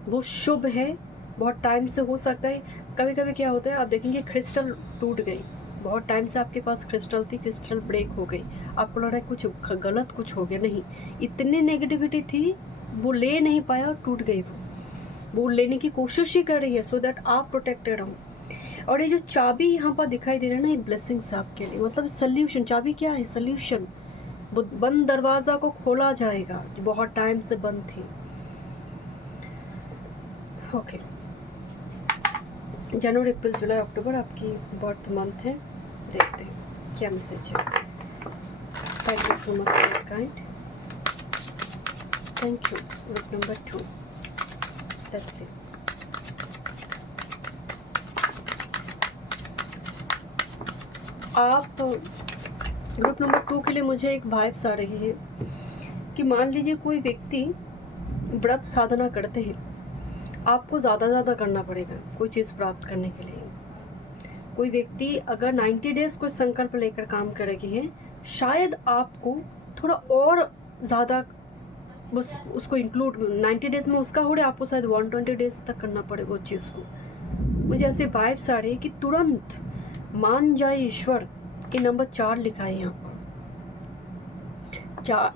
वो शुभ है। बहुत टाइम से हो सकता है, कभी कभी क्या होता है आप देखेंगे क्रिस्टल टूट गई, बहुत टाइम से आपके पास क्रिस्टल थी, क्रिस्टल ब्रेक हो गई, आपको लग रहा है कुछ गलत कुछ हो गया, नहीं, इतनी नेगेटिविटी थी वो ले नहीं पाया और टूट गई। वो लेने की कोशिश ही कर रही है सो दैट आप प्रोटेक्टेड हो। और ये जो चाबी यहाँ पर दिखाई दे रहा है ना, ये ब्लेसिंग्स आपके लिए, मतलब सल्यूशन। चाबी क्या है? सल्यूशन। बंद दरवाज़ा को खोला जाएगा जो बहुत टाइम से बंद थी। ओके, जनवरी, अप्रैल, जुलाई, अक्टूबर आपकी बर्थ मंथ है। देखते हैं क्या मैसेज है। Thank you so much for your kind, thank you. Group number 2, let's see। आप ग्रुप नंबर 2 के लिए मुझे एक वाइब्स आ रही है कि मान लीजिए कोई व्यक्ति व्रत साधना करते हैं, आपको ज़्यादा करना पड़ेगा कोई चीज़ प्राप्त करने के लिए। कोई व्यक्ति अगर 90 डेज कोई संकल्प लेकर काम करेगी है, शायद आपको थोड़ा और ज़्यादा बस उसको इंक्लूड 90 डेज में उसका हो रहा है, आपको शायद 120 डेज तक करना पड़े वो चीज़ को। मुझे ऐसे वाइब्स आ रही है कि तुरंत मान जाए ईश्वर। ये नंबर 4 लिखा है यहाँ पर।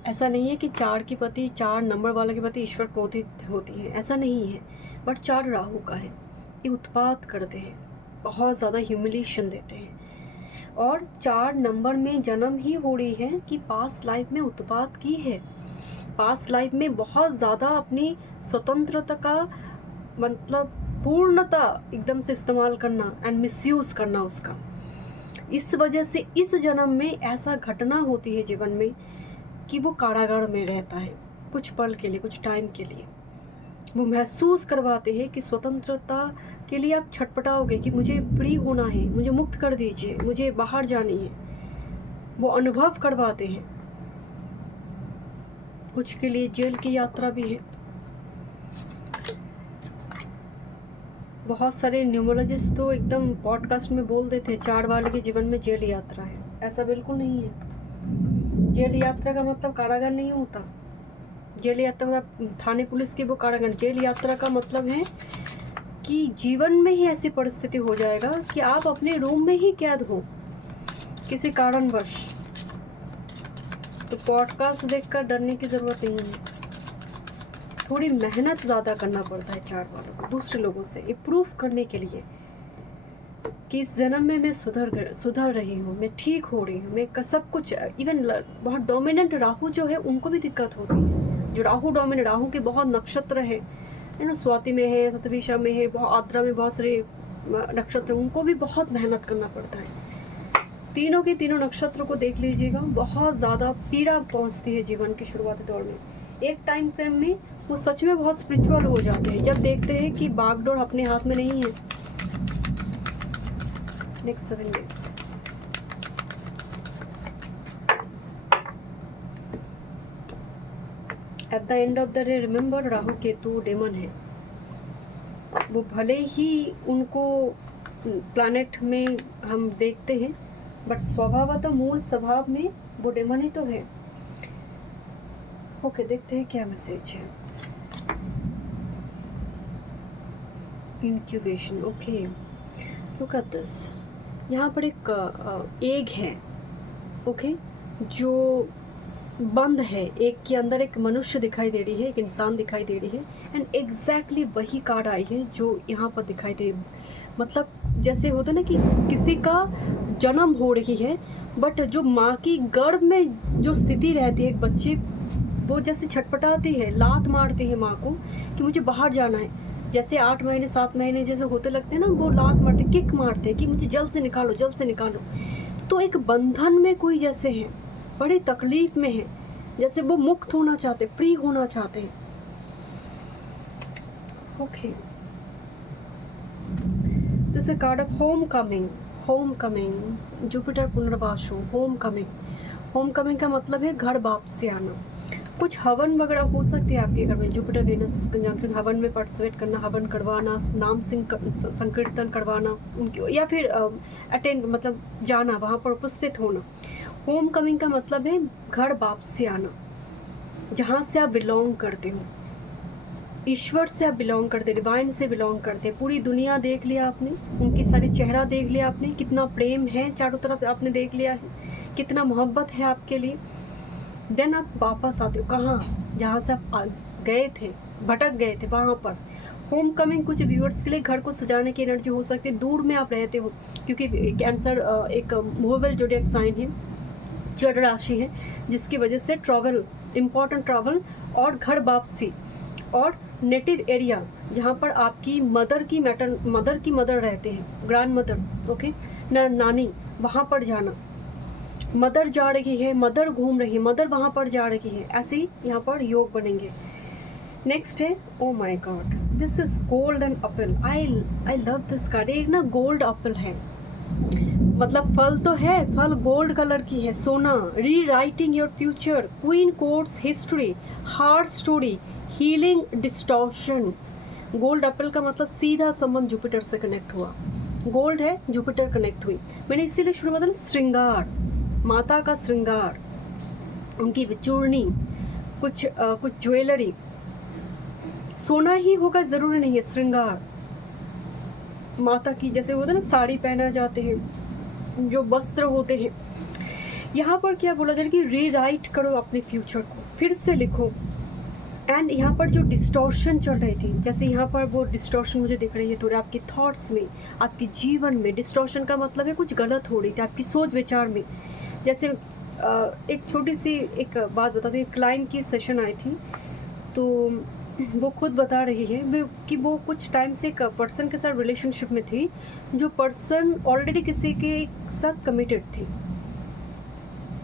ऐसा नहीं है कि 4 के प्रति, 4 नंबर वाला के प्रति ईश्वर क्रोधित होती है, ऐसा नहीं है। बट 4 राहु का है, ये उत्पात करते हैं, बहुत ज़्यादा ह्यूमिलेशन देते हैं। और 4 नंबर में जन्म ही हो रही है कि पास्ट लाइफ में उत्पात की है, पास्ट लाइफ में बहुत ज़्यादा अपनी स्वतंत्रता का मतलब पूर्णता एकदम से इस्तेमाल करना एंड मिसयूज़ करना उसका। इस वजह से इस जन्म में ऐसा घटना होती है जीवन में कि वो कारागार में रहता है कुछ पल के लिए, कुछ टाइम के लिए। वो महसूस करवाते हैं कि स्वतंत्रता के लिए आप छटपटाओगे कि मुझे फ्री होना है, मुझे मुक्त कर दीजिए, मुझे बाहर जानी है। वो अनुभव करवाते हैं। कुछ के लिए जेल की यात्रा भी है। बहुत सारे न्यूमरोलॉजिस्ट तो एकदम पॉडकास्ट में बोल देते हैं 4 वाले के जीवन में जेल यात्रा है। ऐसा बिल्कुल नहीं है। जेल यात्रा का मतलब कारागार नहीं होता। जेल यात्रा मतलब थाने पुलिस की वो कारागार। जेल यात्रा का मतलब है कि जीवन में ही ऐसी परिस्थिति हो जाएगा कि आप अपने रूम में ही कैद हो किसी कारणवश। तो पॉडकास्ट देखकर डरने की ज़रूरत नहीं है। थोड़ी मेहनत ज़्यादा करना पड़ता है चार्ट वालों को दूसरे लोगों से इम्प्रूव करने के लिए कि इस जन्म में मैं सुधर रही हूँ, मैं ठीक हो रही हूँ, मैं सब कुछ। इवन बहुत डोमिनेंट राहु जो है उनको भी दिक्कत होती है। जो राहु डोमिनेंट, राहु के बहुत नक्षत्र है ना, स्वाति में है, सतविषा में है, बहुत आद्रा में बहुत सारे नक्षत्र, उनको भी बहुत मेहनत करना पड़ता है। तीनों के तीनों नक्षत्र को देख लीजिएगा, बहुत ज़्यादा पीड़ा पहुँचती है जीवन के शुरुआती दौर में। एक टाइम फ्रेम में वो सच में बहुत स्पिरिचुअल हो जाते हैं जब देखते हैं कि बागडोर अपने हाथ में नहीं है। Next 7 days at the end of the day remember, Rahu Ketu demon है। वो भले ही उनको प्लैनेट में हम देखते हैं बट स्वभावतः मूल स्वभाव में वो डेमन ही तो है। ओके, देखते हैं क्या मैसेज है। Incubation, okay, look at this. यहाँ पर एक एग है, ओके, जो बंद है। एक के अंदर एक मनुष्य दिखाई दे रही है, एक इंसान दिखाई दे रही है, एंड एग्जैक्टली वही कार्ड आई है जो यहाँ पर दिखाई दे। मतलब जैसे होता है ना कि किसी का जन्म हो रही है बट जो माँ की गर्भ में जो स्थिति रहती है एक बच्चे, वो जैसे छटपटाती है, लात मारती है माँ को कि मुझे बाहर जाना है। जैसे 8 महीने 7 महीने जैसे होते लगते हैं ना, वो लात मारते, किक मारते हैं कि मुझे जल्द से निकालो, जल्द से निकालो। तो एक बंधन में कोई जैसे है, बड़ी तकलीफ में है, जैसे वो मुक्त होना चाहते, फ्री होना चाहते हैं। Okay, this is card of homecoming. Homecoming, Jupiter Punarvasu, homecoming. Homecoming का मतलब है घर वापसी आना। कुछ हवन वगैरह हो सकती है आपके घर में, जुपिटर वेनस कंजंक्शन, हवन में पार्टिसिपेट करना, हवन करवाना, नाम संकीर्तन करवाना उनकी, या फिर अटेंड मतलब जाना, वहाँ पर उपस्थित होना। होम कमिंग का मतलब है घर वापसी आना, जहाँ से आप बिलोंग करते हो, ईश्वर से आप बिलोंग करते, डिवाइन से बिलोंग करते। पूरी दुनिया देख लिया आपने, उनकी सारी चेहरा देख लिया आपने, कितना प्रेम है चारों तरफ आपने देख लिया है, कितना मोहब्बत है आपके लिए। देन आप वापस आते हो कहाँ, जहाँ से आप गए थे, भटक गए थे, वहाँ पर। होम कमिंग कुछ व्यूअर्स के लिए घर को सजाने की एनर्जी हो सकती है। दूर में आप रहते हो, क्योंकि कैंसर एक मूवेबल ज़ोडिएक साइन है, जड़ राशि है, जिसकी वजह से ट्रैवल, इम्पॉर्टेंट ट्रैवल और घर वापसी, और नेटिव एरिया जहाँ पर आपकी मदर की मदर रहते हैं, ग्रैंड मदर, ओके, नानी, वहाँ पर जाना। मदर जा रही है, मदर घूम रही है, मदर वहाँ पर जा रही है, ऐसे ही यहाँ पर योग बनेंगे। नेक्स्ट है, oh my God, this is golden Apple. I love this card. एक ना गोल्ड एप्पल है, मतलब फल तो है, फल गोल्ड कलर की है, सोना। री writing your future, queen courts history, heart story, healing distortion. Gold Apple का मतलब सीधा संबंध जुपिटर से कनेक्ट हुआ। गोल्ड है, जुपिटर कनेक्ट हुई। मैंने इसीलिए शुरू में बताया श्रृंगार, माता का श्रृंगार, उनकी चूर्णी, कुछ ज्वेलरी, सोना ही होगा ज़रूरी नहीं है, श्रृंगार माता की, जैसे होता है ना साड़ी पहना जाते हैं, जो वस्त्र होते हैं। यहाँ पर क्या बोला जाए कि रीराइट करो अपने फ्यूचर को, फिर से लिखो। एंड यहाँ पर जो डिस्टॉर्शन चल रही थी, जैसे यहाँ पर वो डिस्टॉर्शन मुझे दिख रही है थोड़े आपके थॉट्स में, आपके जीवन में। डिस्टॉर्शन का मतलब है कुछ गलत हो रही थी आपकी सोच विचार में। जैसे एक छोटी सी एक बात बताती हूँ, क्लाइंट की सेशन आई थी, तो वो खुद बता रही है कि वो कुछ टाइम से एक पर्सन के साथ रिलेशनशिप में थी, जो पर्सन ऑलरेडी किसी के साथ कमिटेड थी,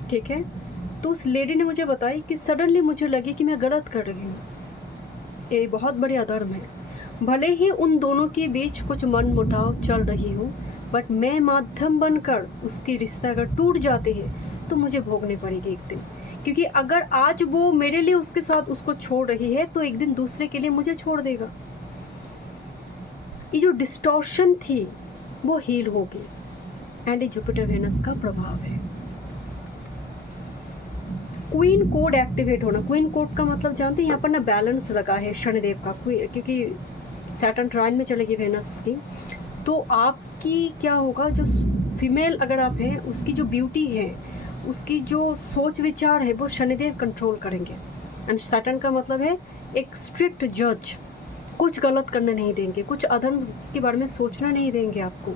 ठीक है। तो उस लेडी ने मुझे बताई कि सडनली मुझे लगी कि मैं गलत कर रही हूँ, ये बहुत बड़ी अधर्म है। भले ही उन दोनों के बीच कुछ मन मुटाव चल रही हो, बट मैं माध्यम बनकर उसकी रिश्ता अगर टूट जाती है तो मुझे भोगनी पड़ेगी एक दिन। क्योंकि अगर आज वो मेरे लिए उसके साथ उसको छोड़ रही है, तो एक दिन दूसरे के लिए मुझे छोड़ देगा। ये जो डिस्टॉर्शन थी वो हील होगी, एंड ये जुपिटर वेनस का प्रभाव है। क्वीन कोड एक्टिवेट होना। क्वीन कोड का मतलब जानते हैं, यहाँ पर ना बैलेंस लगा है शनिदेव का, क्योंकि सैटर्न ट्राइन में चलेगी वेनस की। तो आपकी क्या होगा, जो फीमेल अगर आप हैं, उसकी जो ब्यूटी है, उसकी जो सोच विचार है, वो शनिदेव कंट्रोल करेंगे। एंड सैटर्न का मतलब है एक स्ट्रिक्ट जज, कुछ गलत करने नहीं देंगे, कुछ अधर्म के बारे में सोचना नहीं देंगे आपको।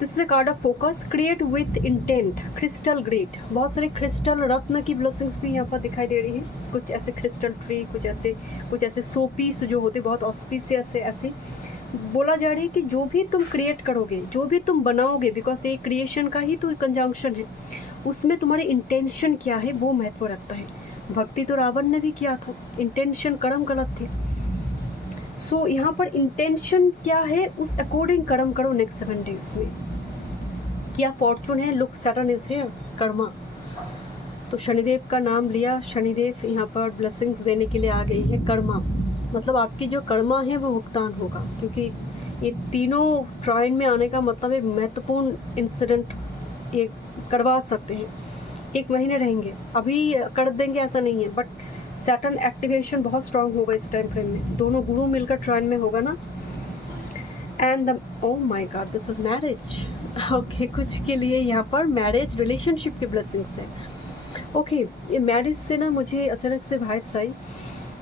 This is a card of focus, create with intent, crystal great, बहुत सारे क्रिस्टल रत्न की ब्लेसिंग्स भी यहाँ पर दिखाई दे रही है। कुछ ऐसे क्रिस्टल ट्री, कुछ ऐसे सो पीस जो होते बहुत ऑस्पिशियस ऐसे बोला जा रही है कि जो भी तुम क्रिएट करोगे, जो भी तुम बनाओगे, बिकॉज ये क्रिएशन का ही तो कंजंक्शन है, उसमें तुम्हारी इंटेंशन क्या है वो महत्व रखता है। भक्ति तो रावण ने भी किया था, इंटेंशन कर्म गलत थे। सो यहाँ पर इंटेंशन क्या है उस अकॉर्डिंग कर्म करो नेक्स्ट 7 डेज में। क्या फॉर्चून है, लुक सैटर्न इज है, कर्मा। तो शनिदेव का नाम लिया, शनिदेव यहाँ पर ब्लेसिंग्स देने के लिए आ गई है। कर्मा मतलब आपकी जो कर्मा है वो भुगतान होगा, क्योंकि ये तीनों ट्राइन में आने का मतलब एक महत्वपूर्ण इंसिडेंट ये करवा सकते हैं। 1 महीने रहेंगे, अभी कर देंगे ऐसा नहीं है, बट सैटर्न एक्टिवेशन बहुत स्ट्रांग होगा इस टाइम फ्रेम में। दोनों गुरु मिलकर ट्राइन में होगा ना। And oh my God, this is marriage. Okay, कुछ के लिए यहाँ पर मैरिज रिलेशनशिप की ब्लेसिंग्स है। ओके, ये मैरिज से ना मुझे अचानक से वाइब्स आई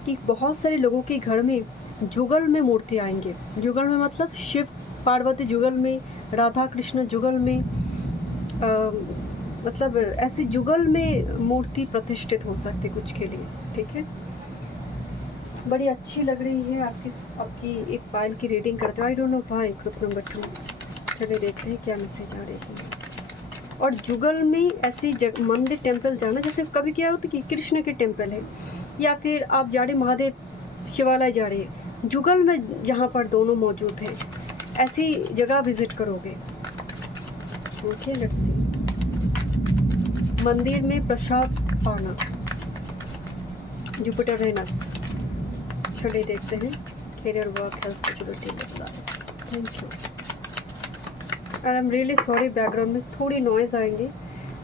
कि बहुत सारे लोगों के घर में जुगल में मूर्ति आएंगे। जुगल में मतलब शिव पार्वती जुगल में, राधा कृष्ण जुगल में, मतलब ऐसी जुगल में मूर्ति प्रतिष्ठित हो सकती कुछ के लिए। ठीक है, बड़ी अच्छी लग रही है आपकी एक पायल की रीडिंग करते हो। I don't know why group number 2। चलिए देखते हैं क्या मैसेज आ रही है। और जुगल में ऐसी मंदिर टेम्पल जाना, जैसे कभी क्या होता है कि कृष्ण के टेम्पल है या फिर आप जा रहे महादेव शिवालय जा रहे हैं, जुगल में जहाँ पर दोनों मौजूद हैं, ऐसी जगह विजिट करोगे। Okay, let's see. मंदिर में प्रसाद पाना, जुपिटर रेनस। चलिए देखते हैं career, work, health, spirituality. Thank you. And I am really sorry, background में थोड़ी नॉइज आएंगे,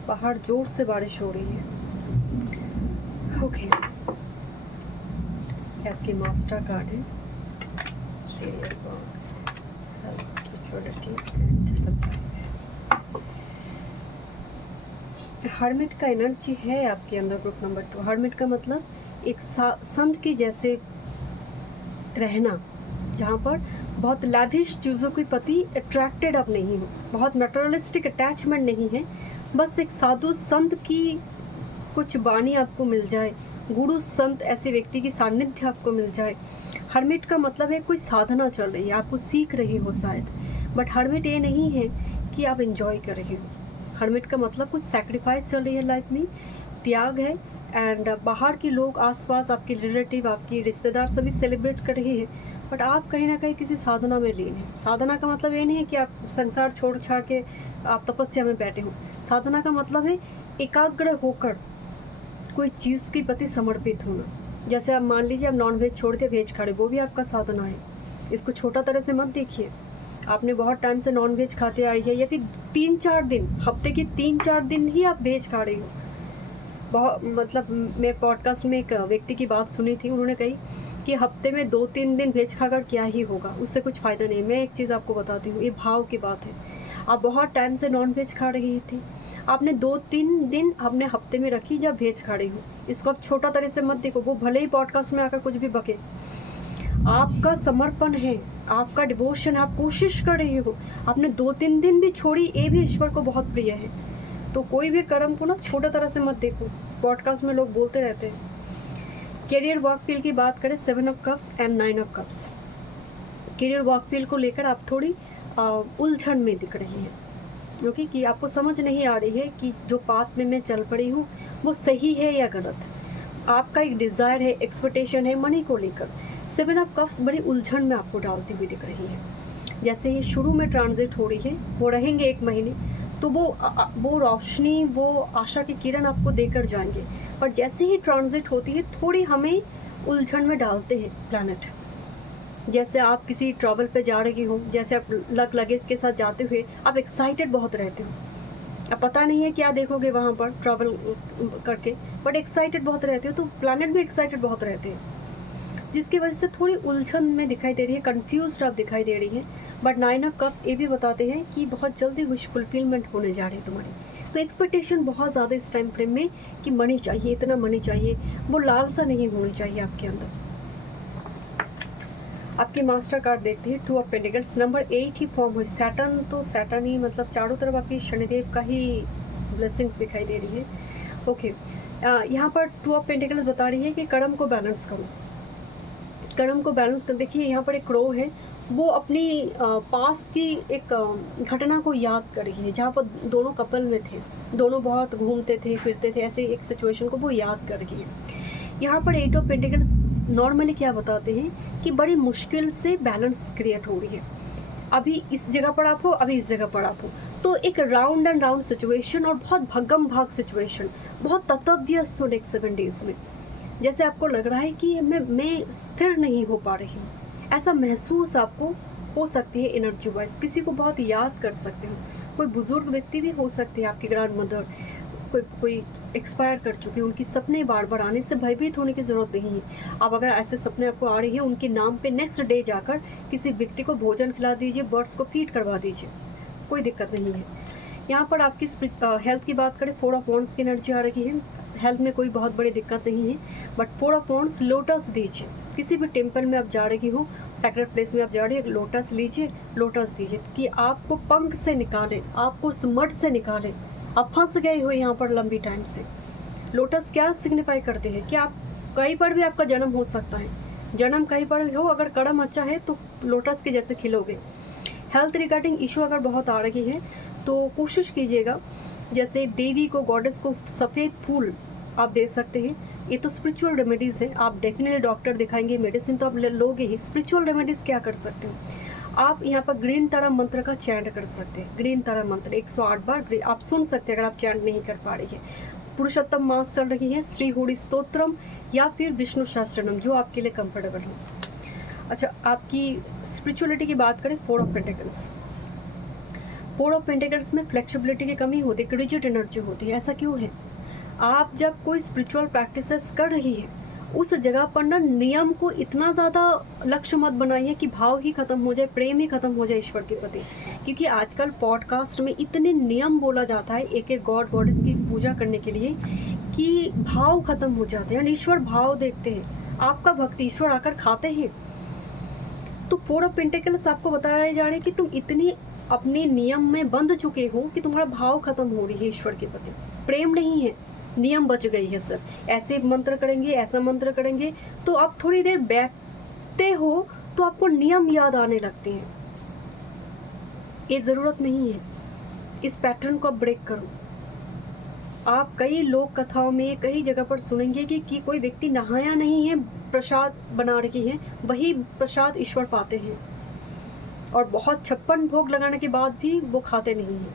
बाहर जोर से बारिश हो रही है। ओके, आपकी मास्टर कार्ड है, career, work, health, spirituality and hermit का एनर्जी है आपके अंदर। ग्रुप नंबर 2, हर्मिट का मतलब एक संत के जैसे रहना, जहाँ पर बहुत लैविश चीज़ों के प्रति अट्रैक्टेड आप नहीं हो, बहुत मटेरियलिस्टिक अटैचमेंट नहीं है, बस एक साधु संत की कुछ वाणी आपको मिल जाए, गुरु संत ऐसे व्यक्ति की सानिध्य आपको मिल जाए। हर्मिट का मतलब है कोई साधना चल रही है, आपको सीख रही हो शायद, बट हर्मिट ये नहीं है कि आप एंजॉय कर रहे हो। हर्मिट का मतलब कुछ सैक्रिफाइस चल रही है लाइफ में, त्याग है। एंड बाहर के लोग, आसपास आपके रिलेटिव, आपके रिश्तेदार सभी सेलिब्रेट कर रहे हैं, बट आप कहीं ना कहीं किसी साधना में लीन हैं। साधना का मतलब ये नहीं है कि आप संसार छोड़ छाड़ के आप तपस्या में बैठे हो। साधना का मतलब है एकाग्र होकर कोई चीज़ के प्रति समर्पित होना। जैसे आप मान लीजिए आप नॉनवेज छोड़ के वेज खा रहे, वो भी आपका साधना है। इसको छोटा तरह से मत देखिए। आपने बहुत टाइम से नॉनवेज खाते आई है, या फिर 3-4 दिन, हफ्ते के 3-4 दिन ही आप वेज खा रही हो। बहुत मतलब मैं पॉडकास्ट में एक व्यक्ति की बात सुनी थी, उन्होंने कही कि हफ्ते में 2-3 दिन वेज खाकर क्या ही होगा, उससे कुछ फ़ायदा नहीं। मैं एक चीज़ आपको बताती हूँ, ये भाव की बात है। आप बहुत टाइम से नॉन वेज खा रही थी, आपने 2-3 दिन आपने हफ्ते में रखी जब वेज खा रही हो। इसको आप छोटा तरह से मत देखो, वो भले ही पॉडकास्ट में आकर कुछ भी बके। आपका समर्पण है, आपका डिवोशन, आप कोशिश कर रही हो। आपने 2-3 दिन भी छोड़ी, ये भी ईश्वर को बहुत प्रिय है। तो कोई भी कर्म को ना छोटा तरह से मत देखो। पॉडकास्ट में लोग बोलते रहते हैं। कैरियर वर्क फील्ड की बात करें, 7 of cups and 9 of cups. Career work field को लेकर आप थोड़ी उलझन में दिख रही है, क्योंकि कि आपको समझ नहीं आ रही है कि जो पाथ में मैं चल पड़ी हूँ वो सही है या गलत। आपका एक डिज़ायर है, एक्सपेक्टेशन है मनी को लेकर। 7 ऑफ कप्स बड़ी उलझन में आपको डालती हुई दिख रही है। जैसे ही शुरू में ट्रांजिट हो रही है, वो रहेंगे 1 महीने, तो वो रोशनी, वो आशा की किरण आपको देकर जाएंगे। पर जैसे ही ट्रांजिट होती है, थोड़ी हमें उलझन में डालते हैं प्लैनेट। जैसे आप किसी ट्रैवल पे जा रही हो, जैसे आप लगेज के साथ जाते हुए आप एक्साइटेड बहुत रहते हो। अब पता नहीं है क्या देखोगे वहाँ पर ट्रैवल करके, बट एक्साइटेड बहुत रहते हो, तो प्लैनेट भी एक्साइटेड बहुत रहते हैं, जिसकी वजह से थोड़ी उलझन में दिखाई दे रही है, कंफ्यूज्ड आप दिखाई दे रही है। बट 9 ऑफ कप्स ये भी बताते हैं कि बहुत जल्दी विश फुलफिलमेंट होने जा रही है तुम्हारी। तो एक्सपेक्टेशन बहुत ज़्यादा इस टाइम फ्रेम में कि मनी चाहिए, इतना मनी चाहिए, वो लालसा नहीं होनी चाहिए आपके अंदर। आपके मास्टर कार्ड देखते हैं, 2 of pentacles, number 8 he form हुई। सैटर्न तो सैटर्न ही, मतलब चारों तरफ आपकी शनिदेव का ही ब्लेसिंग्स दिखाई दे रही है। ओके, यहाँ पर 2 ऑफ पेंटिकल्स बता रही है कि कर्म को बैलेंस करो, कर्म को बैलेंस कर। देखिए यहाँ पर एक क्रो है, वो अपनी पास्ट की एक घटना को याद कर रही है, जहाँ पर दोनों कपल में थे, दोनों बहुत घूमते थे फिरते थे, ऐसे एक सिचुएशन को वो याद कर रही है। यहाँ पर 8 ऑफ पेंटिकल्स नॉर्मली क्या बताते हैं कि बड़ी मुश्किल से बैलेंस क्रिएट हो रही है। अभी इस जगह पर आप हो, अभी इस जगह पर आप हो, तो एक राउंड एंड राउंड सिचुएशन और बहुत भगम भाग सिचुएशन, बहुत ततव्यस्त हो नेक्स्ट 7 डेज में। जैसे आपको लग रहा है कि मैं स्थिर नहीं हो पा रही हूँ, ऐसा महसूस आपको हो सकती है एनर्जी वाइज। किसी को बहुत याद कर सकते हो, कोई बुजुर्ग व्यक्ति भी हो सकते हैं, आपकी ग्रैंड मदर, कोई एक्सपायर कर चुके हैं, उनकी सपने बार बार आने से भयभीत होने की ज़रूरत नहीं है। अब अगर ऐसे सपने आपको आ रही है, उनके नाम पे नेक्स्ट डे जाकर किसी व्यक्ति को भोजन खिला दीजिए, बर्ड्स को फीड करवा दीजिए, कोई दिक्कत नहीं है। यहाँ पर आपकी हेल्थ की बात करें, 4 ऑफ वॉन्ड्स की एनर्जी आ रही है, हेल्थ में कोई बहुत बड़ी दिक्कत नहीं है, बट 4 ऑफ वॉन्ड्स, लोटस दीजिए। किसी भी टेम्पल में आप जा रही हो, सैक्रेड प्लेस में आप जा रही है, लोटस लीजिए, लोटस दीजिए कि आपको पंख से निकाले, आपको उस मड से निकाले। आप फंस गए हो यहाँ पर लंबी टाइम से। लोटस क्या सिग्निफाई करते हैं कि आप कहीं पर भी आपका जन्म हो सकता है, जन्म कहीं पर भी हो, अगर कर्म अच्छा है तो लोटस के जैसे खिलोगे। हेल्थ रिगार्डिंग इशू अगर बहुत आ रही है तो कोशिश कीजिएगा, जैसे देवी को, गॉडेस को सफ़ेद फूल आप दे सकते हैं। ये तो स्पिरिचुअल रेमेडीज़ है, आप डेफिनेटली डॉक्टर दिखाएंगे, मेडिसिन तो आप लोगे ही। स्पिरिचुअल रेमेडीज़ क्या कर सकते हो आप, यहाँ पर ग्रीन तारा मंत्र का चैंट कर सकते हैं। ग्रीन तारा मंत्र 108 बार आप सुन सकते हैं अगर आप चैंट नहीं कर पा रही है। पुरुषोत्तम मास चल रही है, श्री होड़ी स्तोत्रम या फिर विष्णु सहस्त्रनाम, जो आपके लिए कंफर्टेबल हो। अच्छा, आपकी स्पिरिचुअलिटी की बात करें, 4 ऑफ पेंटिकल्स, 4 ऑफ पेंटिकल्स में फ्लेक्सिबिलिटी की कमी होती है, रिजिड एनर्जी होती है। ऐसा क्यों है? आप जब कोई स्पिरिचुअल प्रैक्टिसेस कर रही है, उस जगह पर ना नियम को इतना ज़्यादा लक्ष्य मत बनाइए कि भाव ही खत्म हो जाए, प्रेम ही खत्म हो जाए ईश्वर के प्रति। क्योंकि आजकल पॉडकास्ट में इतने नियम बोला जाता है एक एक गॉड गॉडेस की पूजा करने के लिए कि भाव खत्म हो जाते हैं। ईश्वर भाव देखते हैं, आपका भक्ति ईश्वर आकर खाते हैं। तो 4 ऑफ पेंटिकल्स आपको बताया जा रहा है कि तुम इतनी अपने नियम में बंध चुके हो कि तुम्हारा भाव खत्म हो रही है ईश्वर के प्रति, प्रेम नहीं है, नियम बच गई है सर। ऐसे मंत्र करेंगे, ऐसा मंत्र करेंगे, तो आप थोड़ी देर बैठते हो तो आपको नियम याद आने लगते हैं। ये ज़रूरत नहीं है, इस पैटर्न को आप ब्रेक करो। आप कई लोक कथाओं में कई जगह पर सुनेंगे कि कोई व्यक्ति नहाया नहीं है, प्रसाद बना रही है, वही प्रसाद ईश्वर पाते हैं, और बहुत 56 भोग लगाने के बाद भी वो खाते नहीं हैं।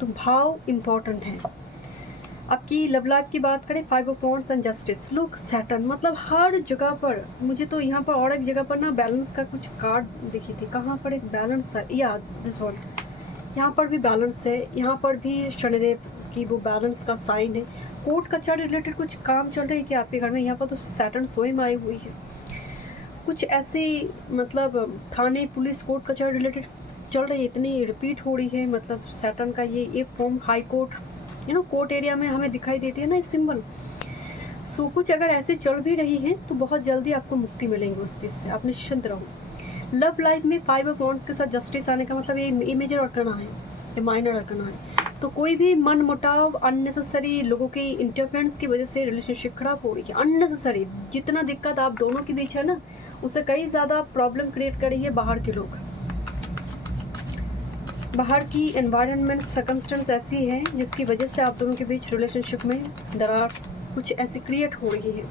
तो भाव इम्पॉर्टेंट है। आपकी लव लाइफ की बात करें, 5 of wands and justice, look Saturn, मतलब हर जगह पर मुझे तो यहाँ पर और एक जगह पर ना बैलेंस का कुछ कार्ड दिखी थी। कहाँ पर एक बैलेंस है, या दिस वर्ल्ड, यहाँ पर भी बैलेंस है, यहाँ पर भी शनिदेव की वो बैलेंस का साइन है। कोर्ट कचहरी रिलेटेड कुछ काम चल रही है कि आपके घर में, यहाँ पर तो सैटर्न स्वयं आई हुई है। कुछ ऐसी मतलब थाने, पुलिस, कोर्ट कचहरी रिलेटेड चल रही है, इतनी रिपीट हो रही है, मतलब सैटर्न का ये form high court, court area में हमें दिखाई देती है ना इस सिंबल। सो कुछ अगर ऐसे चल भी रही है तो बहुत जल्दी आपको मुक्ति मिलेंगी उस चीज़ से, आप निश्चिंत रहो। लव लाइफ में 5 ऑफ वॉन्ड्स के साथ जस्टिस आने का मतलब ये मेजर अड़कना है, ये माइनर अड़कना है। तो कोई भी मन मुटाव, अननेसेसरी लोगों की इंटरफेरेंस की वजह से रिलेशनशिप खराब हो रही है, अननेसेसरी। जितना दिक्कत आप दोनों के बीच है ना, उससे कई ज़्यादा प्रॉब्लम क्रिएट कर रही है बाहर के लोग। बाहर की एनवायरनमेंट सर्कमस्टेंस ऐसी है जिसकी वजह से आप दोनों के बीच रिलेशनशिप में दरार कुछ ऐसी क्रिएट हो रही है।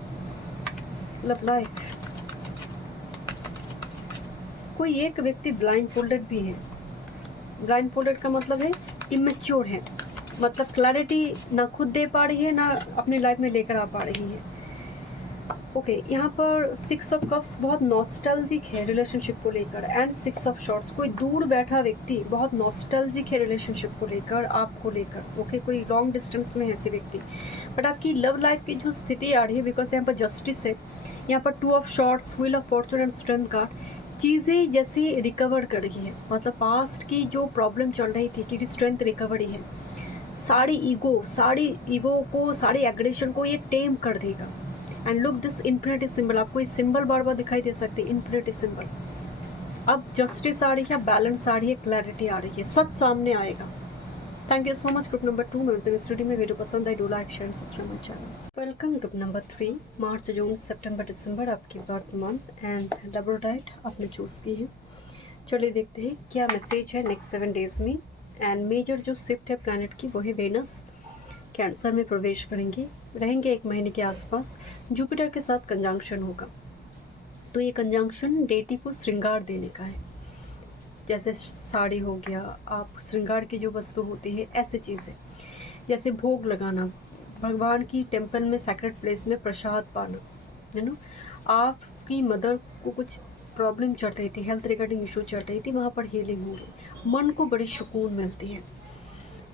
लव लाइफ, कोई एक व्यक्ति ब्लाइंड फोल्डेड भी है। ब्लाइंड फोल्डेड का मतलब है इमेच्योर है, मतलब क्लैरिटी ना खुद दे पा रही है, ना अपनी लाइफ में लेकर आ पा रही है। ओके, यहाँ पर 6 ऑफ कप्स बहुत नॉस्टैल्जिक है रिलेशनशिप को लेकर, एंड 6 ऑफ शॉर्ट्स, कोई दूर बैठा व्यक्ति बहुत नॉस्टैल्जिक है रिलेशनशिप को लेकर, आपको लेकर। ओके, कोई लॉन्ग डिस्टेंस में है ऐसे व्यक्ति, बट आपकी लव लाइफ की जो स्थिति आ रही है, बिकॉज यहाँ पर जस्टिस है, यहाँ पर 2 of shorts, wheel of Fortune and strength card, चीज़ें जैसी रिकवर कर रही है, मतलब पास्ट की जो प्रॉब्लम चल रही थी, क्योंकि स्ट्रेंथ रिकवरी है, सारी ईगो को, सारी एग्रेशन को ये टेम कर देगा। And look this infinity symbol, आपको इस सिंबल बार बार दिखाई दे सकती है, इन्फिनिटी सिंबल। अब जस्टिस आ रही है, बैलेंस आ रही है, क्लैरिटी आ रही है, सच सामने आएगा। Thank you so much. Group number 2 में इस वीडियो में पसंद आई, do like share subscribe my channel. Welcome group number 3, मार्च जून सितंबर दिसंबर आपकी बर्थ मंथ एंड लेब्रोडाइट आपने चूज़ की है। चलिए देखते हैं क्या मैसेज है नेक्स्ट 7 डेज में। एंड मेजर जो शिफ्ट है प्लैनेट की वो है वेनस, कैंसर में प्रवेश करेंगे, रहेंगे 1 महीने के आसपास। जुपिटर के साथ कंजंक्शन होगा, तो ये कंजंक्शन डेटी को श्रृंगार देने का है। जैसे साड़ी हो गया, आप श्रृंगार की जो वस्तु होती है, ऐसी चीज़ें जैसे भोग लगाना, भगवान की टेम्पल में, सैक्रेड प्लेस में प्रसाद पाना, है ना। आपकी मदर को कुछ प्रॉब्लम चल रही थी, हेल्थ रिगार्डिंग इशू चल रही थी, वहाँ पर हीलिंग होगी, मन को बड़ी सुकून मिलती है।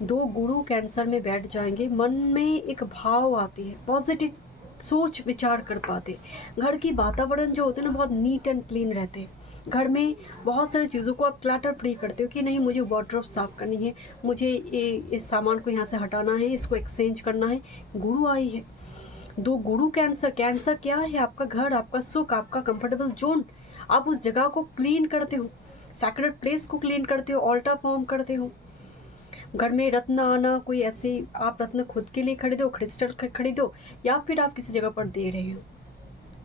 2 गुरु कैंसर में बैठ जाएंगे, मन में एक भाव आती है, पॉजिटिव सोच विचार कर पाते। घर की वातावरण जो होते हैं ना, बहुत नीट एंड क्लीन रहते हैं। घर में बहुत सारी चीज़ों को आप क्लटर फ्री करते हो कि नहीं, मुझे वार्डरोब साफ़ करनी है, मुझे ये इस सामान को यहाँ से हटाना है, इसको एक्सचेंज करना है। गुरु आई है, 2 गुरु कैंसर। कैंसर क्या है? आपका घर, आपका सुख, आपका कंफर्टेबल जोन। आप उस जगह को क्लीन करते हो, सैक्रेड प्लेस को क्लीन करते हो, ऑल्टर फॉर्म करते हो। घर में रत्न आना, कोई ऐसी आप रत्न खुद के लिए खरीदो, क्रिस्टल खरीदो, या फिर आप किसी जगह पर दे रहे हो,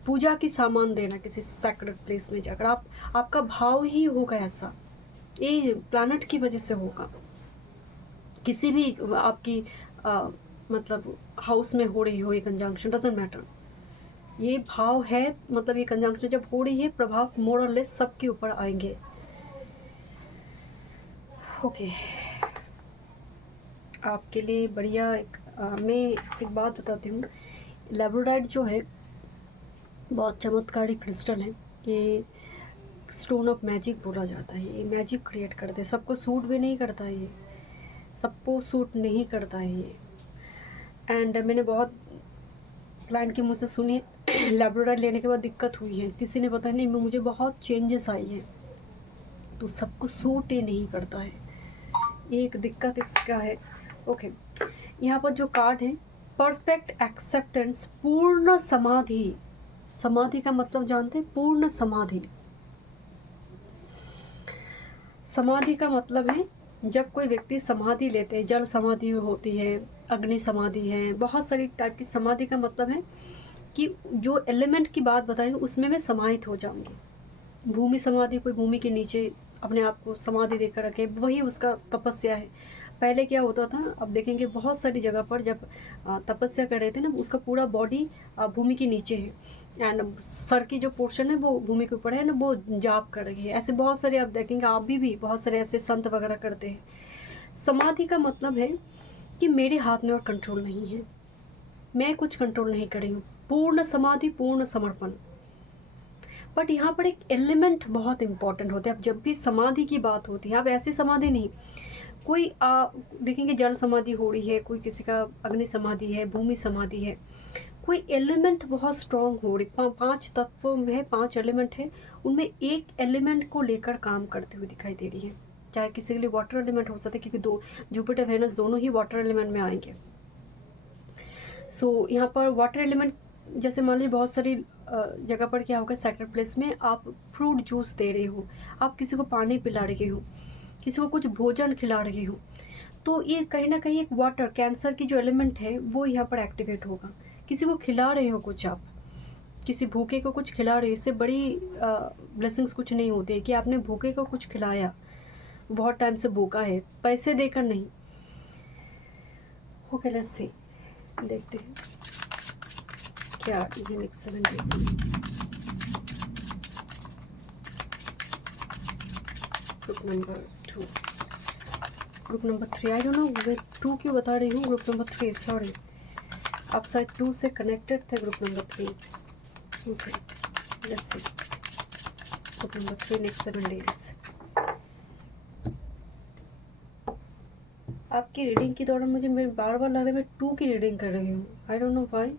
पूजा की सामान देना किसी सैक्रेड प्लेस में जाकर, आपका भाव ही होगा ऐसा। ये प्लैनेट की वजह से होगा। किसी भी आपकी मतलब हाउस में हो रही हो ये कंजंक्शन, डजंट मैटर, ये भाव है। मतलब ये कंजंक्शन जब हो रही है, प्रभाव मोर और लेस सबके ऊपर आएंगे। ओके, आपके लिए बढ़िया मैं एक बात बताती हूँ। लेब्रोडाइट जो है बहुत चमत्कारी क्रिस्टल है। ये स्टोन ऑफ मैजिक बोला जाता है। ये मैजिक क्रिएट करते हैं। सबको सूट भी नहीं करता है, ये सबको सूट नहीं करता है ये। एंड मैंने बहुत क्लाइंट के मुँह से सुनी लेब्रोडाइट लेने के बाद दिक्कत हुई है, किसी ने बताया नहीं मुझे बहुत चेंजेस आई है, तो सबको सूट ही नहीं करता है, एक दिक्कत इसका है। ओके, यहाँ पर जो कार्ड है, परफेक्ट एक्सेप्टेंस, पूर्ण समाधि। समाधि का मतलब जानते हैं? पूर्ण समाधि। समाधि का मतलब है जब कोई व्यक्ति समाधि लेते हैं, जल समाधि होती है, अग्नि समाधि है, बहुत सारी टाइप की समाधि का मतलब है कि जो एलिमेंट की बात बताएंगे उसमें मैं समाहित हो जाऊंगी। भूमि समाधि, कोई भूमि के नीचे अपने आप को समाधि देकर रखे, वही उसका तपस्या है। पहले क्या होता था, अब देखेंगे बहुत सारी जगह पर जब तपस्या कर रहे थे ना, उसका पूरा बॉडी भूमि के नीचे है एंड सर की जो पोर्शन है वो भूमि के ऊपर है ना, वो जाप कर रही है। ऐसे बहुत सारे आप देखेंगे, आप भी बहुत सारे ऐसे संत वगैरह करते हैं। समाधि का मतलब है कि मेरे हाथ में और कंट्रोल नहीं है, मैं कुछ कंट्रोल नहीं कर रही हूँ, पूर्ण समाधि, पूर्ण समर्पण। बट यहाँ पर एक एलिमेंट बहुत इंपॉर्टेंट होता है। अब जब भी समाधि की बात होती है, अब ऐसी समाधि नहीं, कोई देखेंगे जल समाधि हो रही है, कोई किसी का अग्नि समाधि है, भूमि समाधि है, कोई एलिमेंट बहुत स्ट्रांग हो रही। 5 तत्वों में 5 एलिमेंट है, उनमें एक एलिमेंट को लेकर काम करते हुए दिखाई दे रही है। चाहे किसी के लिए वाटर एलिमेंट हो सकता है, क्योंकि 2 जुपिटर वेनस दोनों ही वाटर एलिमेंट में आएंगे। सो यहाँ पर वाटर एलिमेंट, जैसे मान लीजिए बहुत सारी जगह पर क्या होगा, सैक्रेड प्लेस में आप फ्रूट जूस दे रहे हो, आप किसी को पानी पिला रहे हो, किसी को कुछ भोजन खिला रहे हो, तो ये कहीं ना कहीं एक वाटर, कैंसर की जो एलिमेंट है वो यहाँ पर एक्टिवेट होगा। किसी को खिला रहे हो कुछ, आप किसी भूखे को कुछ खिला रहे हो, इससे बड़ी ब्लेसिंग्स कुछ नहीं होती है कि आपने भूखे को कुछ खिलाया, बहुत टाइम से भूखा है, पैसे देकर नहीं। ओके, लेट्स सी, देखते हैं क्या ये नेक्स्ट 7 डेज में। Group number 2, group number 3, I don't know मैं 2 क्यों बता रही हूँ, ग्रुप नंबर 3, सॉरी, आप शायद 2 से कनेक्टेड थे, group number 3। Okay, let's C, group number 3 next 7 days. आपकी रीडिंग के दौरान मुझे बार बार लग रहा है मैं 2 की रीडिंग कर रही हूँ, आई डोंट नो व्हाई।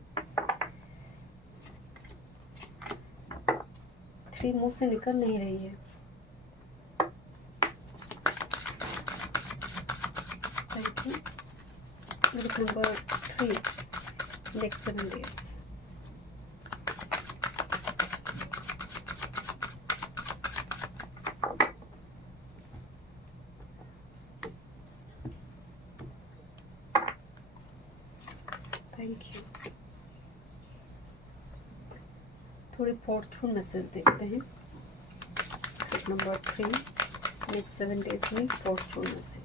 3 मुंह से निकल नहीं रही है। Thank you. Group number 3 next 7 days. Thank you. थोड़े फॉर्चून मैसेज देखते हैं। ग्रुप नंबर 3 नेक्स्ट 7 डेज में Fortune message.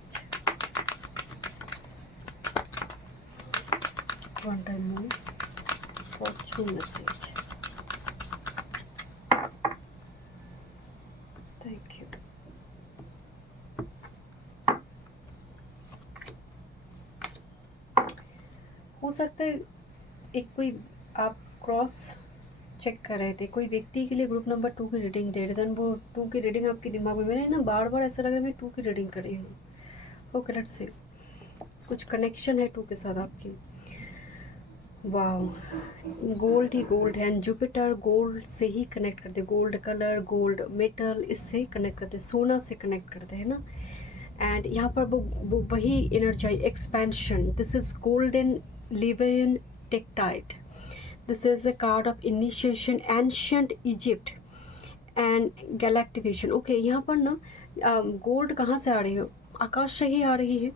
One time more Fortune message. Thank you. हो सकता है एक कोई आप क्रॉस चेक कर रहे थे, कोई व्यक्ति के लिए ग्रुप नंबर 2 की रीडिंग दे रहे थे, वो 2 की रीडिंग आपके दिमाग में, मैंने ना बार बार ऐसा लग रहा है मैं 2 की रीडिंग कर रही हूँ। ओके लेट्स सी, कुछ कनेक्शन है 2 के साथ आपकी। वाओ, गोल्ड ही गोल्ड है एंड जुपिटर गोल्ड से ही कनेक्ट करते, गोल्ड कलर, गोल्ड मेटल, इससे कनेक्ट करते, सोना से कनेक्ट करते हैं ना। एंड यहाँ पर वो वही energy expansion, this is golden Libyan tektite, this is a card of initiation ancient Egypt and galactivation. Okay, यहाँ पर ना गोल्ड कहाँ से आ रही है, आकाश से ही आ रही है,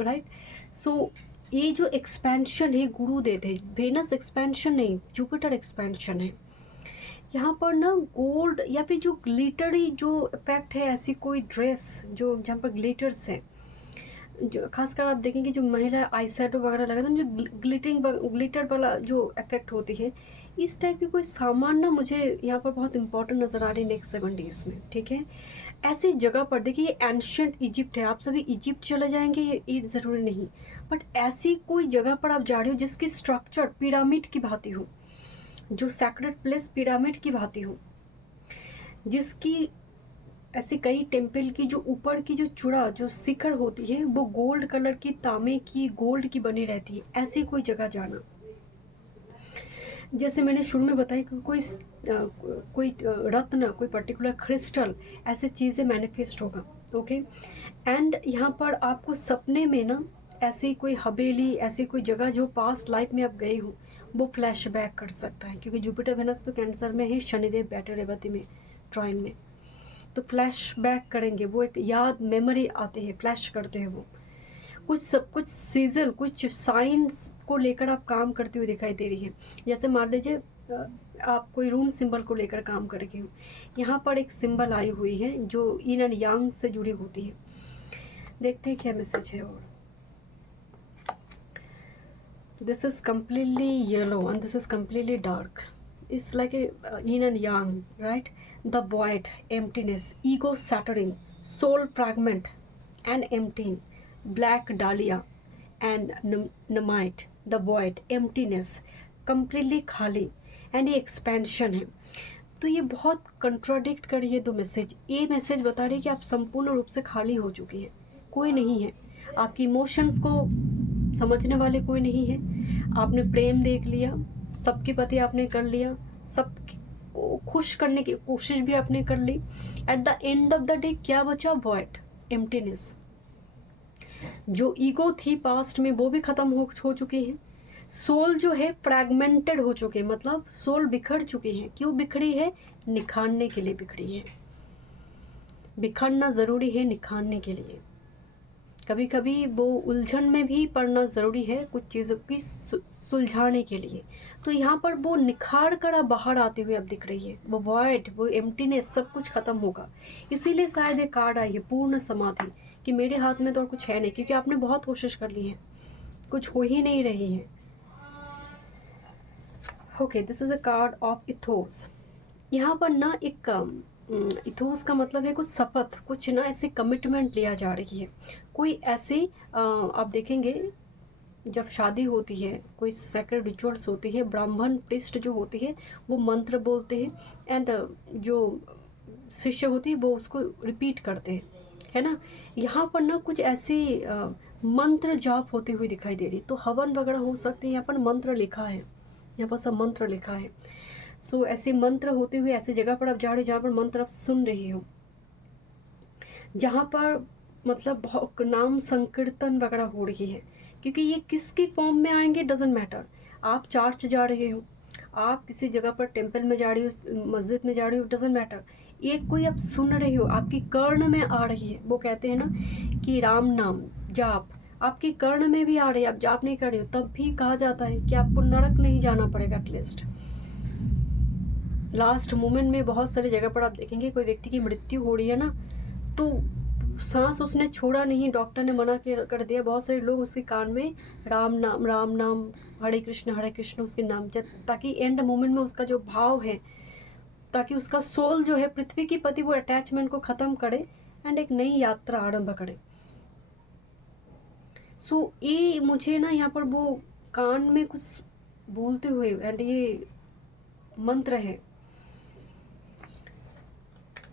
राइट। सो ये जो एक्सपेंशन है गुरु देते हैं, वेनस एक्सपेंशन नहीं, जुपिटर एक्सपेंशन है। यहाँ पर ना गोल्ड या फिर जो ग्लिटरी जो इफेक्ट है, ऐसी कोई ड्रेस जो जहाँ पर ग्लिटर्स है, जो खासकर आप देखेंगे जो महिला आई शेडो वगैरह लगाते हैं, जो ग्लिटर वाला जो इफेक्ट होती है, इस टाइप की कोई सामान ना मुझे यहाँ पर बहुत इंपॉर्टेंट नज़र आ रही है नेक्स्ट 7 डेज में, ठीक है। ऐसी जगह पर देखिए, ये एंशिएंट इजिप्ट है, आप सभी इजिप्ट चले जाएंगे ये ज़रूरी नहीं, बट ऐसी कोई जगह पर आप जा रहे हो जिसकी स्ट्रक्चर पिरामिड की भांति हो, जो सैक्रेड प्लेस पिरामिड की भांति हो, जिसकी ऐसे कई टेम्पल की जो ऊपर की जो चूड़ा जो शिखर होती है वो गोल्ड कलर की, तांबे की, गोल्ड की बनी रहती है, ऐसी कोई जगह जाना। जैसे मैंने शुरू में बताया कि कोई रत्न, कोई पर्टिकुलर क्रिस्टल, ऐसे चीज़ें मैनिफेस्ट होगा, ओके। एंड यहाँ पर आपको सपने में ना ऐसी कोई हवेली, ऐसी कोई जगह जो पास्ट लाइफ में आप गए हो, वो फ्लैशबैक कर सकता है, क्योंकि जुपिटर वेनस तो कैंसर में है, शनिदेव बैठे रेवती में ट्राइन में, तो फ्लैशबैक करेंगे, वो एक याद, मेमोरी आते हैं, फ्लैश करते हैं वो। कुछ सीजन, कुछ साइंस को लेकर आप काम करते हुए दिखाई दे रही है। जैसे मान लीजिए आप कोई रूम सिंबल को लेकर काम कर रही हो, यहाँ पर एक सिंबल आई हुई है जो इन एंड यांग से जुड़ी होती है। देखते हैं क्या मैसेज है। और this is completely yellow and this is completely dark, it's like a yin and yang, right? The void, emptiness, ego shattering, soul fragment and emptying, black dahlia and namite, the void, emptiness, completely खाली, and ये expansion है। तो ये बहुत contradict कर रही है दो मैसेज। ये मैसेज बता रही है कि आप संपूर्ण रूप से खाली हो चुकी है, कोई नहीं है, आपकी इमोशंस को समझने वाले कोई नहीं है, आपने प्रेम देख लिया, सबके पति आपने कर लिया, सब को खुश करने की कोशिश भी आपने कर ली, at the end of the day क्या बचा, वॉइड, एम्प्टीनेस। जो ईगो थी पास्ट में वो भी खत्म हो चुकी है, सोल जो है फ्रैगमेंटेड हो चुके हैं, मतलब सोल बिखर चुकी है। क्यों बिखरी है, निखारने के लिए बिखरी है, बिखरना ज़रूरी है निखारने के लिए। कभी कभी वो उलझन में भी पड़ना ज़रूरी है कुछ चीज़ों की सुलझाने के लिए। तो यहाँ पर वो निखार कर अब बाहर आते हुए अब दिख रही है, वो वॉइड, वो एम्प्टीनेस, सब कुछ खत्म होगा। इसीलिए शायद ये कार्ड आई है पूर्ण समाधि, कि मेरे हाथ में तो और कुछ है नहीं, क्योंकि आपने बहुत कोशिश कर ली है, कुछ हो ही नहीं रही है। Okay, this is a card of ethos. यहाँ पर ना एक इथोस का मतलब है कुछ शपथ, कुछ ना ऐसे कमिटमेंट लिया जा रही है, कोई ऐसे आप देखेंगे जब शादी होती है, कोई सैक्रेड रिचुअल्स होती है, ब्राह्मण पृष्ठ जो होती है वो मंत्र बोलते हैं, एंड जो शिष्य होती है वो उसको रिपीट करते हैं, है ना। यहाँ पर ना कुछ ऐसी मंत्र जाप होती हुई दिखाई दे रही, तो हवन वगैरह हो सकते हैं। यहाँ पर मंत्र लिखा है, यहाँ पर सब मंत्र लिखा है। सो ऐसे मंत्र होते हुए ऐसी जगह पर आप जा रहे हो जहाँ पर मंत्र आप सुन रही हो, जहाँ पर मतलब बहुत नाम संकीर्तन वगैरह हो रही है, क्योंकि ये किसकी फॉर्म में आएंगे डजेंट मैटर। आप चर्च जा रहे हो, आप किसी जगह पर टेम्पल में जा रही हो, मस्जिद में जा रही हो, डजेंट मैटर, एक कोई आप सुन रहे हो, आपकी कर्ण में आ रही है। वो कहते हैं ना कि राम नाम जाप आपकी कर्ण में भी आ रही है, आप जाप नहीं कर रहे हो, तब भी कहा जाता है कि आपको नरक नहीं जाना पड़ेगा। एटलीस्ट लास्ट मोमेंट में बहुत सारी जगह पर आप देखेंगे कोई व्यक्ति की मृत्यु हो रही है ना, तो सांस उसने छोड़ा नहीं, डॉक्टर ने मना कर दिया, बहुत सारे लोग उसके कान में राम नाम हरे कृष्ण उसके नाम, ताकि एंड मोमेंट में उसका जो भाव है, ताकि उसका सोल जो है पृथ्वी के प्रति वो अटैचमेंट को ख़त्म करे एंड एक नई यात्रा आरंभ करे। सो ये मुझे ना यहाँ पर वो कान में कुछ बोलते हुए एंड ये मंत्र है।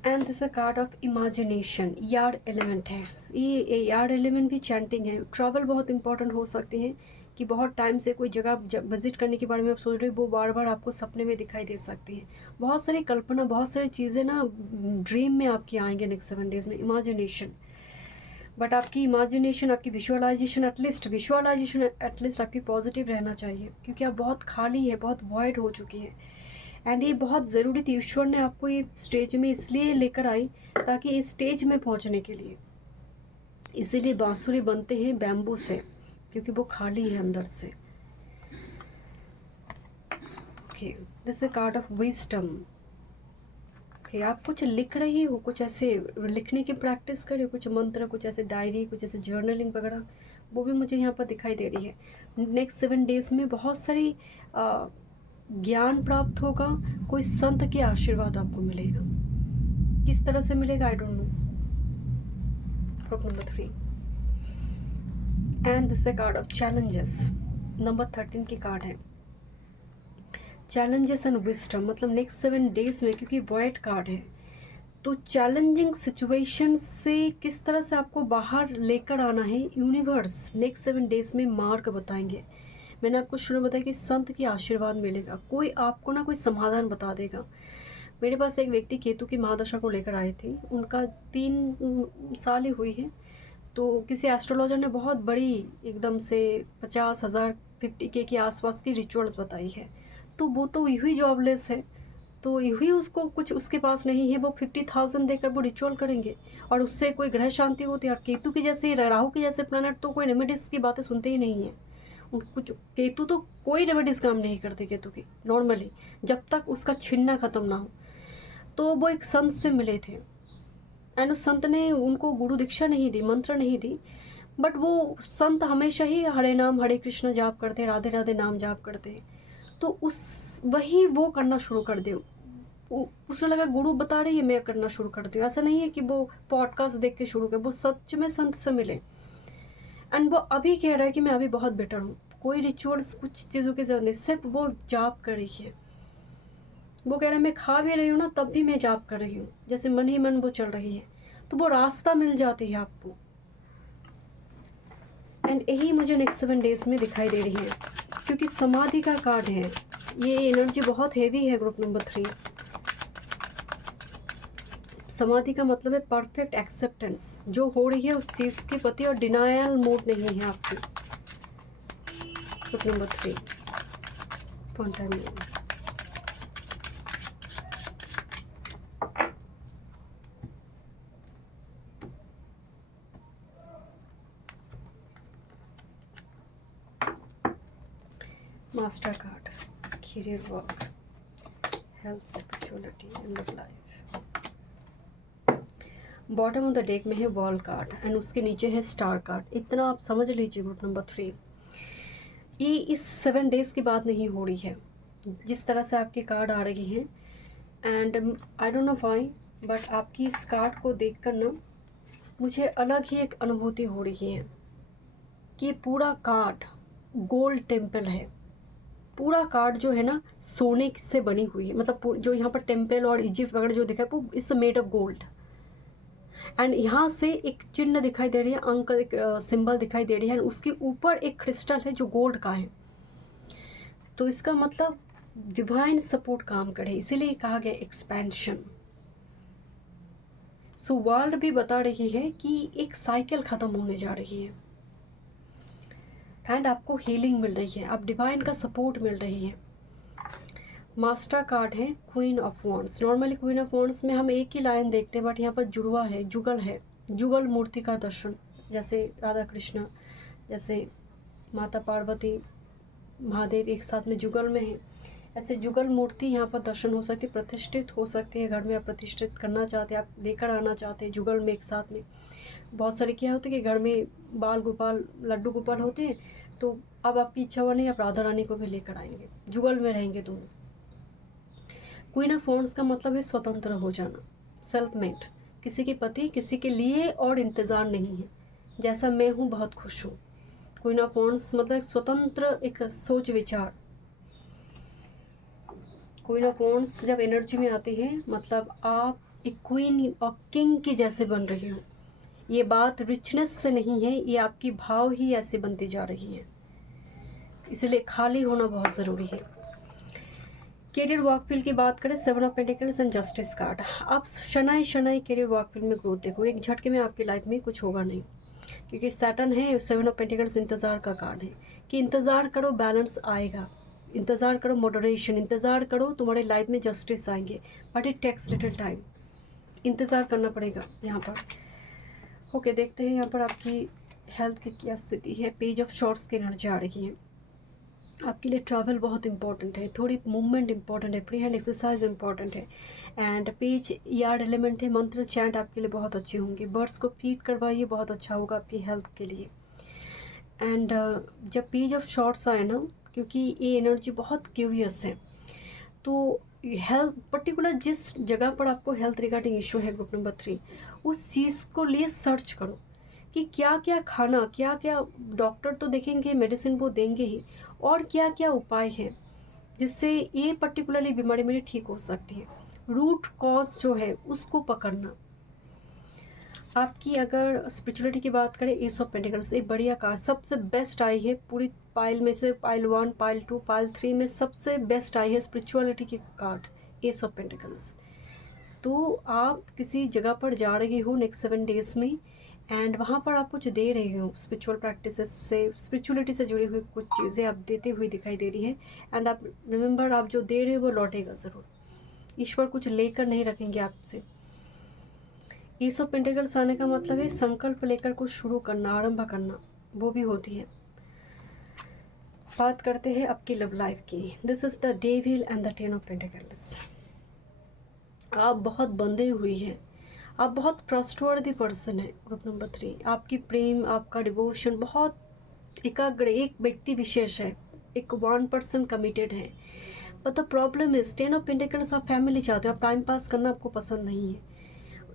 And this a card of imagination, yard element है। ये यार्ड एलिमेंट भी चैंटिंग है। ट्रैवल बहुत इंपॉर्टेंट हो सकते हैं कि बहुत टाइम से कोई जगह विजिट करने के बारे में आप सोच रहे हो, वो बार बार आपको सपने में दिखाई दे सकती हैं। बहुत सारी कल्पना, बहुत सारी चीज़ें ना ड्रीम में आपकी आएंगे नेक्स्ट 7 डेज में, इमेजिनेशन। बट आपकी इमेजिनेशन, आपकी विजुअलाइजेशन एटलीस्ट आपकी पॉजिटिव रहना चाहिए, क्योंकि आप बहुत खाली है, बहुत वॉइड हो चुकी है। एंड ये बहुत ज़रूरी थी, ईश्वर ने आपको ये स्टेज में इसलिए लेकर आई ताकि इस स्टेज में पहुंचने के लिए, इसीलिए बांसुरी बनते हैं बैम्बू से, क्योंकि वो खाली है अंदर से। Okay, this is card of wisdom. Okay, आप कुछ लिख रही हो, कुछ ऐसे लिखने की प्रैक्टिस कर रहे हो, कुछ मंत्र, कुछ ऐसे डायरी, कुछ ऐसे जर्नलिंग वगैरह, वो भी मुझे यहाँ पर दिखाई दे रही है। नेक्स्ट 7 डेज में बहुत सारी ज्ञान प्राप्त होगा, कोई संत के आशीर्वाद आपको मिलेगा। किस तरह से मिलेगा I don't know. Group number 3 and this card of challenges, number 13 की कार्ड है। चैलेंजेस एंड विजडम, मतलब नेक्स्ट 7 डेज में, क्योंकि वॉइड कार्ड है, तो चैलेंजिंग सिचुएशन से किस तरह से आपको बाहर लेकर आना है, यूनिवर्स नेक्स्ट 7 डेज में मार्ग बताएंगे। मैंने आपको शुरू में बताया कि संत की आशीर्वाद मिलेगा, कोई आपको ना कोई समाधान बता देगा। मेरे पास एक व्यक्ति केतु की महादशा को लेकर आए थे, उनका 3 साल ही हुई है, तो किसी एस्ट्रोलॉजर ने बहुत बड़ी एकदम से 50,000 50K के आसपास की रिचुअल्स बताई है। तो वो तो यही जॉबलेस है, तो यही उसको कुछ उसके पास नहीं है, वो 50,000 देकर वो रिचुअल करेंगे और उससे कोई ग्रह शांति होती है। और केतु की जैसे, राहु की जैसे प्लैनेट तो कोई रेमेडीज़ की बातें सुनते ही नहीं है। कुछ केतु तो कोई रेमेडीज़ काम नहीं करते केतु की नॉर्मली, जब तक उसका छिड़ना ख़त्म ना हो। तो वो एक संत से मिले थे एंड उस संत ने उनको गुरु दीक्षा नहीं दी, मंत्र नहीं दी, बट वो संत हमेशा ही हरे नाम हरे कृष्ण जाप करते, राधे राधे नाम जाप करते। तो उस वही वो करना शुरू कर दे। उसने लगा गुरु बता रही है, मैं करना शुरू कर दूँ। ऐसा नहीं है कि वो पॉडकास्ट देख के शुरू कर, वो सच में संत से मिले एंड वो अभी कह रहा है कि मैं अभी बहुत बेटर हूँ। कोई रिचुअल्स, कुछ चीज़ों की जरूरत नहीं, सिर्फ वो जाप कर रही है। वो कह रहा है मैं खा भी रही हूँ ना, तब भी मैं जाप कर रही हूँ, जैसे मन ही मन वो चल रही है, तो वो रास्ता मिल जाती है आपको। एंड यही मुझे नेक्स्ट 7 डेज में दिखाई दे रही है, क्योंकि समाधि का कार्ड है। ये एनर्जी बहुत हेवी है ग्रुप नंबर 3। समाधि का मतलब है परफेक्ट एक्सेप्टेंस, जो हो रही है उस चीज़ के प्रति, और डिनायल मोड नहीं है आपकी। Group number 3 master card, career work, health, spirituality, end of life. Bottom of the deck में है वॉल कार्ड एंड उसके नीचे है स्टार कार्ड। इतना आप समझ लीजिए ग्रुप नंबर 3, ये इस 7 डेज की बात नहीं हो रही है। जिस तरह से आपके कार्ड आ रही हैं and I don't know why, but आपकी इस कार्ड को देखकर ना मुझे अलग ही एक अनुभूति हो रही है कि पूरा कार्ड गोल्ड टेम्पल है। पूरा कार्ड जो है ना सोने से बनी हुई है, मतलब जो यहाँ पर टेम्पल और इजिप्ट वगैरह जो दिखा है वो it's made of gold. And यहाँ से एक चिन्ह दिखाई दे रही है, अंक, एक सिंबल दिखाई दे रही है, उसके ऊपर एक क्रिस्टल है जो गोल्ड का है। तो इसका मतलब डिवाइन सपोर्ट काम करे, इसीलिए कहा गया एक्सपेंशन। सो वर्ल्ड भी बता रही है कि एक साइकिल ख़त्म होने जा रही है। एंड आपको हीलिंग मिल रही है, आप डिवाइन का सपोर्ट मिल रही है। मास्टर कार्ड है queen of wands. Normally queen of wands में हम एक ही लाइन देखते हैं, बट यहाँ पर जुड़वा है, जुगल है, जुगल मूर्ति का दर्शन, जैसे राधा कृष्ण, जैसे माता पार्वती, महादेव एक साथ में जुगल में है, ऐसे जुगल मूर्ति यहाँ पर दर्शन हो सकती है, प्रतिष्ठित हो सकती है। घर में आप प्रतिष्ठित करना चाहते हैं, आप लेकर आना चाहते हैं जुगल में एक साथ में। बहुत सारे क्या होते हैं कि घर में बाल गोपाल, लड्डू गोपाल होते हैं, तो अब आपकी इच्छा बनी आप राधा रानी को भी लेकर आएंगे, जुगल में रहेंगे दोनों। क्वीन ऑफ वॉन्ड्स का मतलब है स्वतंत्र हो जाना, सेल्फ मेड, किसी के पति, किसी के लिए और इंतज़ार नहीं है, जैसा मैं हूँ बहुत खुश हूँ। क्वीन ऑफ वॉन्ड्स मतलब एक स्वतंत्र, एक सोच विचार। क्वीन ऑफ वॉन्ड्स जब एनर्जी में आती है मतलब आप एक क्वीन और किंग के जैसे बन रही हो। ये बात रिचनेस से नहीं है, ये आपकी भाव ही ऐसे बनती जा रही है, इसलिए खाली होना बहुत ज़रूरी है। कैरियर वर्क फील्ड की बात करें, 7 of pentacles and justice card. आप शनाई शनाई कैरियर वर्क फील्ड में ग्रोथ देखो, एक झटके में आपकी लाइफ में कुछ होगा नहीं, क्योंकि सैटर्न है, 7 ऑफ पेंटिकल्स इंतज़ार का कार्ड है कि इंतज़ार करो, बैलेंस आएगा, इंतज़ार करो, मॉडरेशन, इंतज़ार करो, तुम्हारे लाइफ में जस्टिस आएंगे, but it takes little time, इंतज़ार करना पड़ेगा यहाँ पर। ओके, देखते हैं यहाँ पर आपकी हेल्थ की क्या स्थिति है। पेज ऑफ शॉर्ट्स की एनर्जी आ रही है, आपके लिए ट्रैवल बहुत इंपॉर्टेंट है, थोड़ी मूवमेंट इंपॉर्टेंट है, फ्री हैंड एक्सरसाइज इंपॉर्टेंट है। एंड पेज यार्ड एलिमेंट है, मंत्र चैंट आपके लिए बहुत अच्छे होंगे, बर्ड्स को फीड करवाइए, बहुत अच्छा होगा आपकी हेल्थ के लिए। एंड जब पेज ऑफ शॉर्ट्स आए ना, क्योंकि ये एनर्जी बहुत क्यूरियस है, तो हेल्थ पर्टिकुलर जिस जगह पर आपको हेल्थ रिगार्डिंग इशू है, ग्रुप नंबर 3, उस चीज़ को लिए सर्च करो कि क्या क्या खाना, क्या क्या, डॉक्टर तो देखेंगे, मेडिसिन वो देंगे ही, और क्या क्या उपाय हैं जिससे ये पर्टिकुलरली बीमारी मेरी ठीक हो सकती है। रूट कॉज जो है उसको पकड़ना। आपकी अगर स्पिरिचुअलिटी की बात करें, एस ऑफ पेंटिकल्स एक बढ़िया कार्ड, सबसे बेस्ट आई है पूरी पाइल में से, पाइल 1, पाइल 2, पाइल 3 में सबसे बेस्ट आई है स्पिरिचुअलिटी की कार्ड, एस ऑफ पेंटिकल्स। तो आप किसी जगह पर जा रही हो नेक्स्ट 7 डेज में, एंड वहाँ पर आप कुछ दे रहे हो, स्पिरिचुअल प्रैक्टिसेस से, स्पिरिचुअलिटी से जुड़ी हुई कुछ चीज़ें आप देते हुए दिखाई दे रही है। एंड आप रिमेंबर, आप जो दे रहे हो वो लौटेगा ज़रूर, ईश्वर कुछ लेकर नहीं रखेंगे आपसे। एस ऑफ पेंटिकल्स आने का मतलब है संकल्प लेकर कुछ शुरू करना, आरंभ करना, वो भी होती है। बात करते हैं आपकी लव लाइफ की। This is the devil and the 10 of pentacles. आप बहुत बंधे हुई हैं, आप बहुत ट्रस्टवर्दी पर्सन है, ग्रुप नंबर 3। आपकी प्रेम, आपका डिवोशन बहुत एकाग्र, एक व्यक्ति विशेष है, एक 1% कमिटेड है। But the problem is 10 of pentacles, आप फैमिली चाहते हो, आप टाइम पास करना आपको पसंद नहीं है,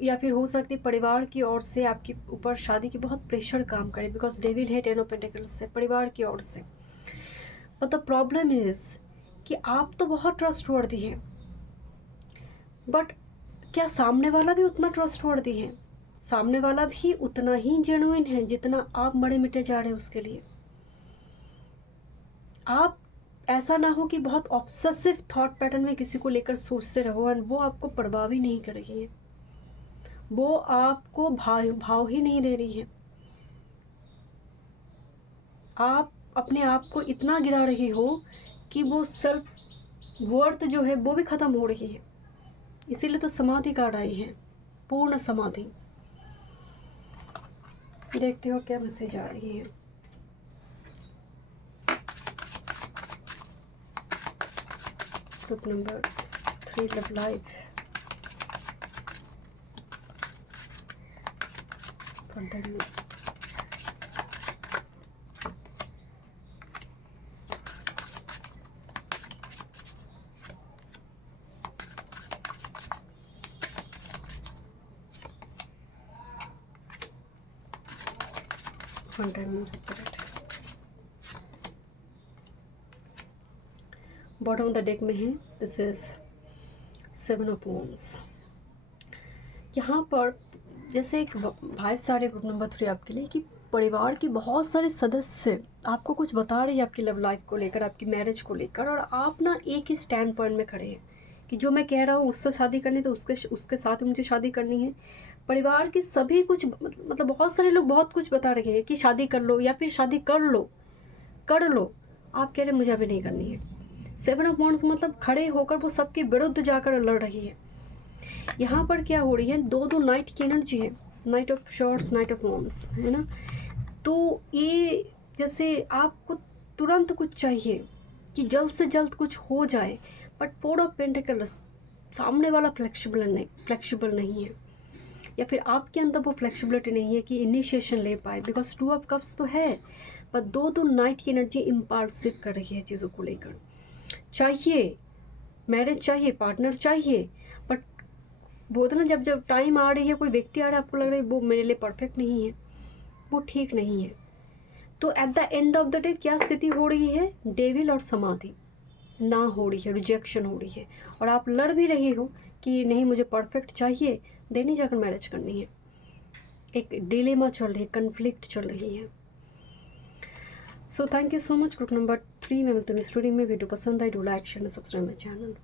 या फिर हो सकती है परिवार की ओर से आपके ऊपर शादी की बहुत प्रेशर काम करे, बिकॉज डेविल है 10 ऑफ पेंटिकल्स से, परिवार की ओर से। बट द प्रॉब्लम इज कि आप तो बहुत ट्रस्टवर्दी है, बट क्या सामने वाला भी उतना ट्रस्टवर्दी है? सामने वाला भी उतना ही जेन्युइन है जितना आप मरे मिटे जा रहे हैं उसके लिए। आप ऐसा ना हो कि बहुत ऑब्सेसिव थॉट पैटर्न में किसी को लेकर सोचते रहो और वो आपको परवाह भी नहीं कर रही है, वो आपको भाव ही नहीं दे रही है। आप अपने आप को इतना गिरा रही हो कि वो सेल्फ वर्थ जो है वो भी ख़त्म हो रही है। इसीलिए तो समाधि कार्ड आई है, पूर्ण समाधि। देखते हो क्या मैसेज आ रही है। Group number 3 love life, spirit. Bottom of the deck में है, दिस इज 7 ऑफ वॉन्ड्स। यहाँ पर जैसे एक वाइब्स आ रही है ग्रुप नंबर 3 आपके लिए कि परिवार के बहुत सारे सदस्य आपको कुछ बता रहे हैं आपकी लव लाइफ को लेकर, आपकी मैरिज को लेकर, और आप ना एक ही स्टैंड पॉइंट में खड़े हैं कि जो मैं कह रहा हूँ उससे शादी करनी तो उसके साथ ही मुझे शादी करनी है। परिवार की सभी कुछ मतलब बहुत सारे लोग बहुत कुछ बता रहे हैं कि शादी कर लो या फिर शादी कर लो, कर लो, आप कह रहे मुझे अभी नहीं करनी है। 7 ऑफ वांड्स मतलब खड़े होकर वो सबके विरुद्ध जाकर लड़ रही है। यहाँ पर क्या हो रही है, दो नाइट की एनर्जी है, night of shorts, night of wands, है ना। तो ये जैसे आपको तुरंत कुछ चाहिए कि जल्द से जल्द कुछ हो जाए, बट 4 ऑफ पेंटिकल्स, सामने वाला फ्लेक्सिबल नहीं है, या फिर आपके अंदर वो फ्लेक्सिबिलिटी नहीं है कि इनिशिएशन ले पाए, बिकॉज 2 ऑफ कप्स तो है, पर दो नाइट की एनर्जी इम्पल्सिव कर रही है चीज़ों को लेकर। चाहिए मैरिज, चाहिए पार्टनर, चाहिए, बट वो तो ना जब टाइम आ रही है, कोई व्यक्ति आ रहा है, आपको लग रहा है वो मेरे लिए परफेक्ट नहीं है, वो ठीक नहीं है। तो eight the end of the day क्या स्थिति हो रही है, डेविल और समाधि ना हो रही है, रिजेक्शन हो रही है, और आप लड़ भी रहे हो कि नहीं मुझे परफेक्ट चाहिए, देनी जाकर मैरिज करनी है। एक डिलेमा चल रही है, कन्फ्लिक्ट चल रही है। So thank you so much. Group number 3 में मिलते हैं स्टूडियो में। वीडियो पसंद आई, do like share, subscribe my channel.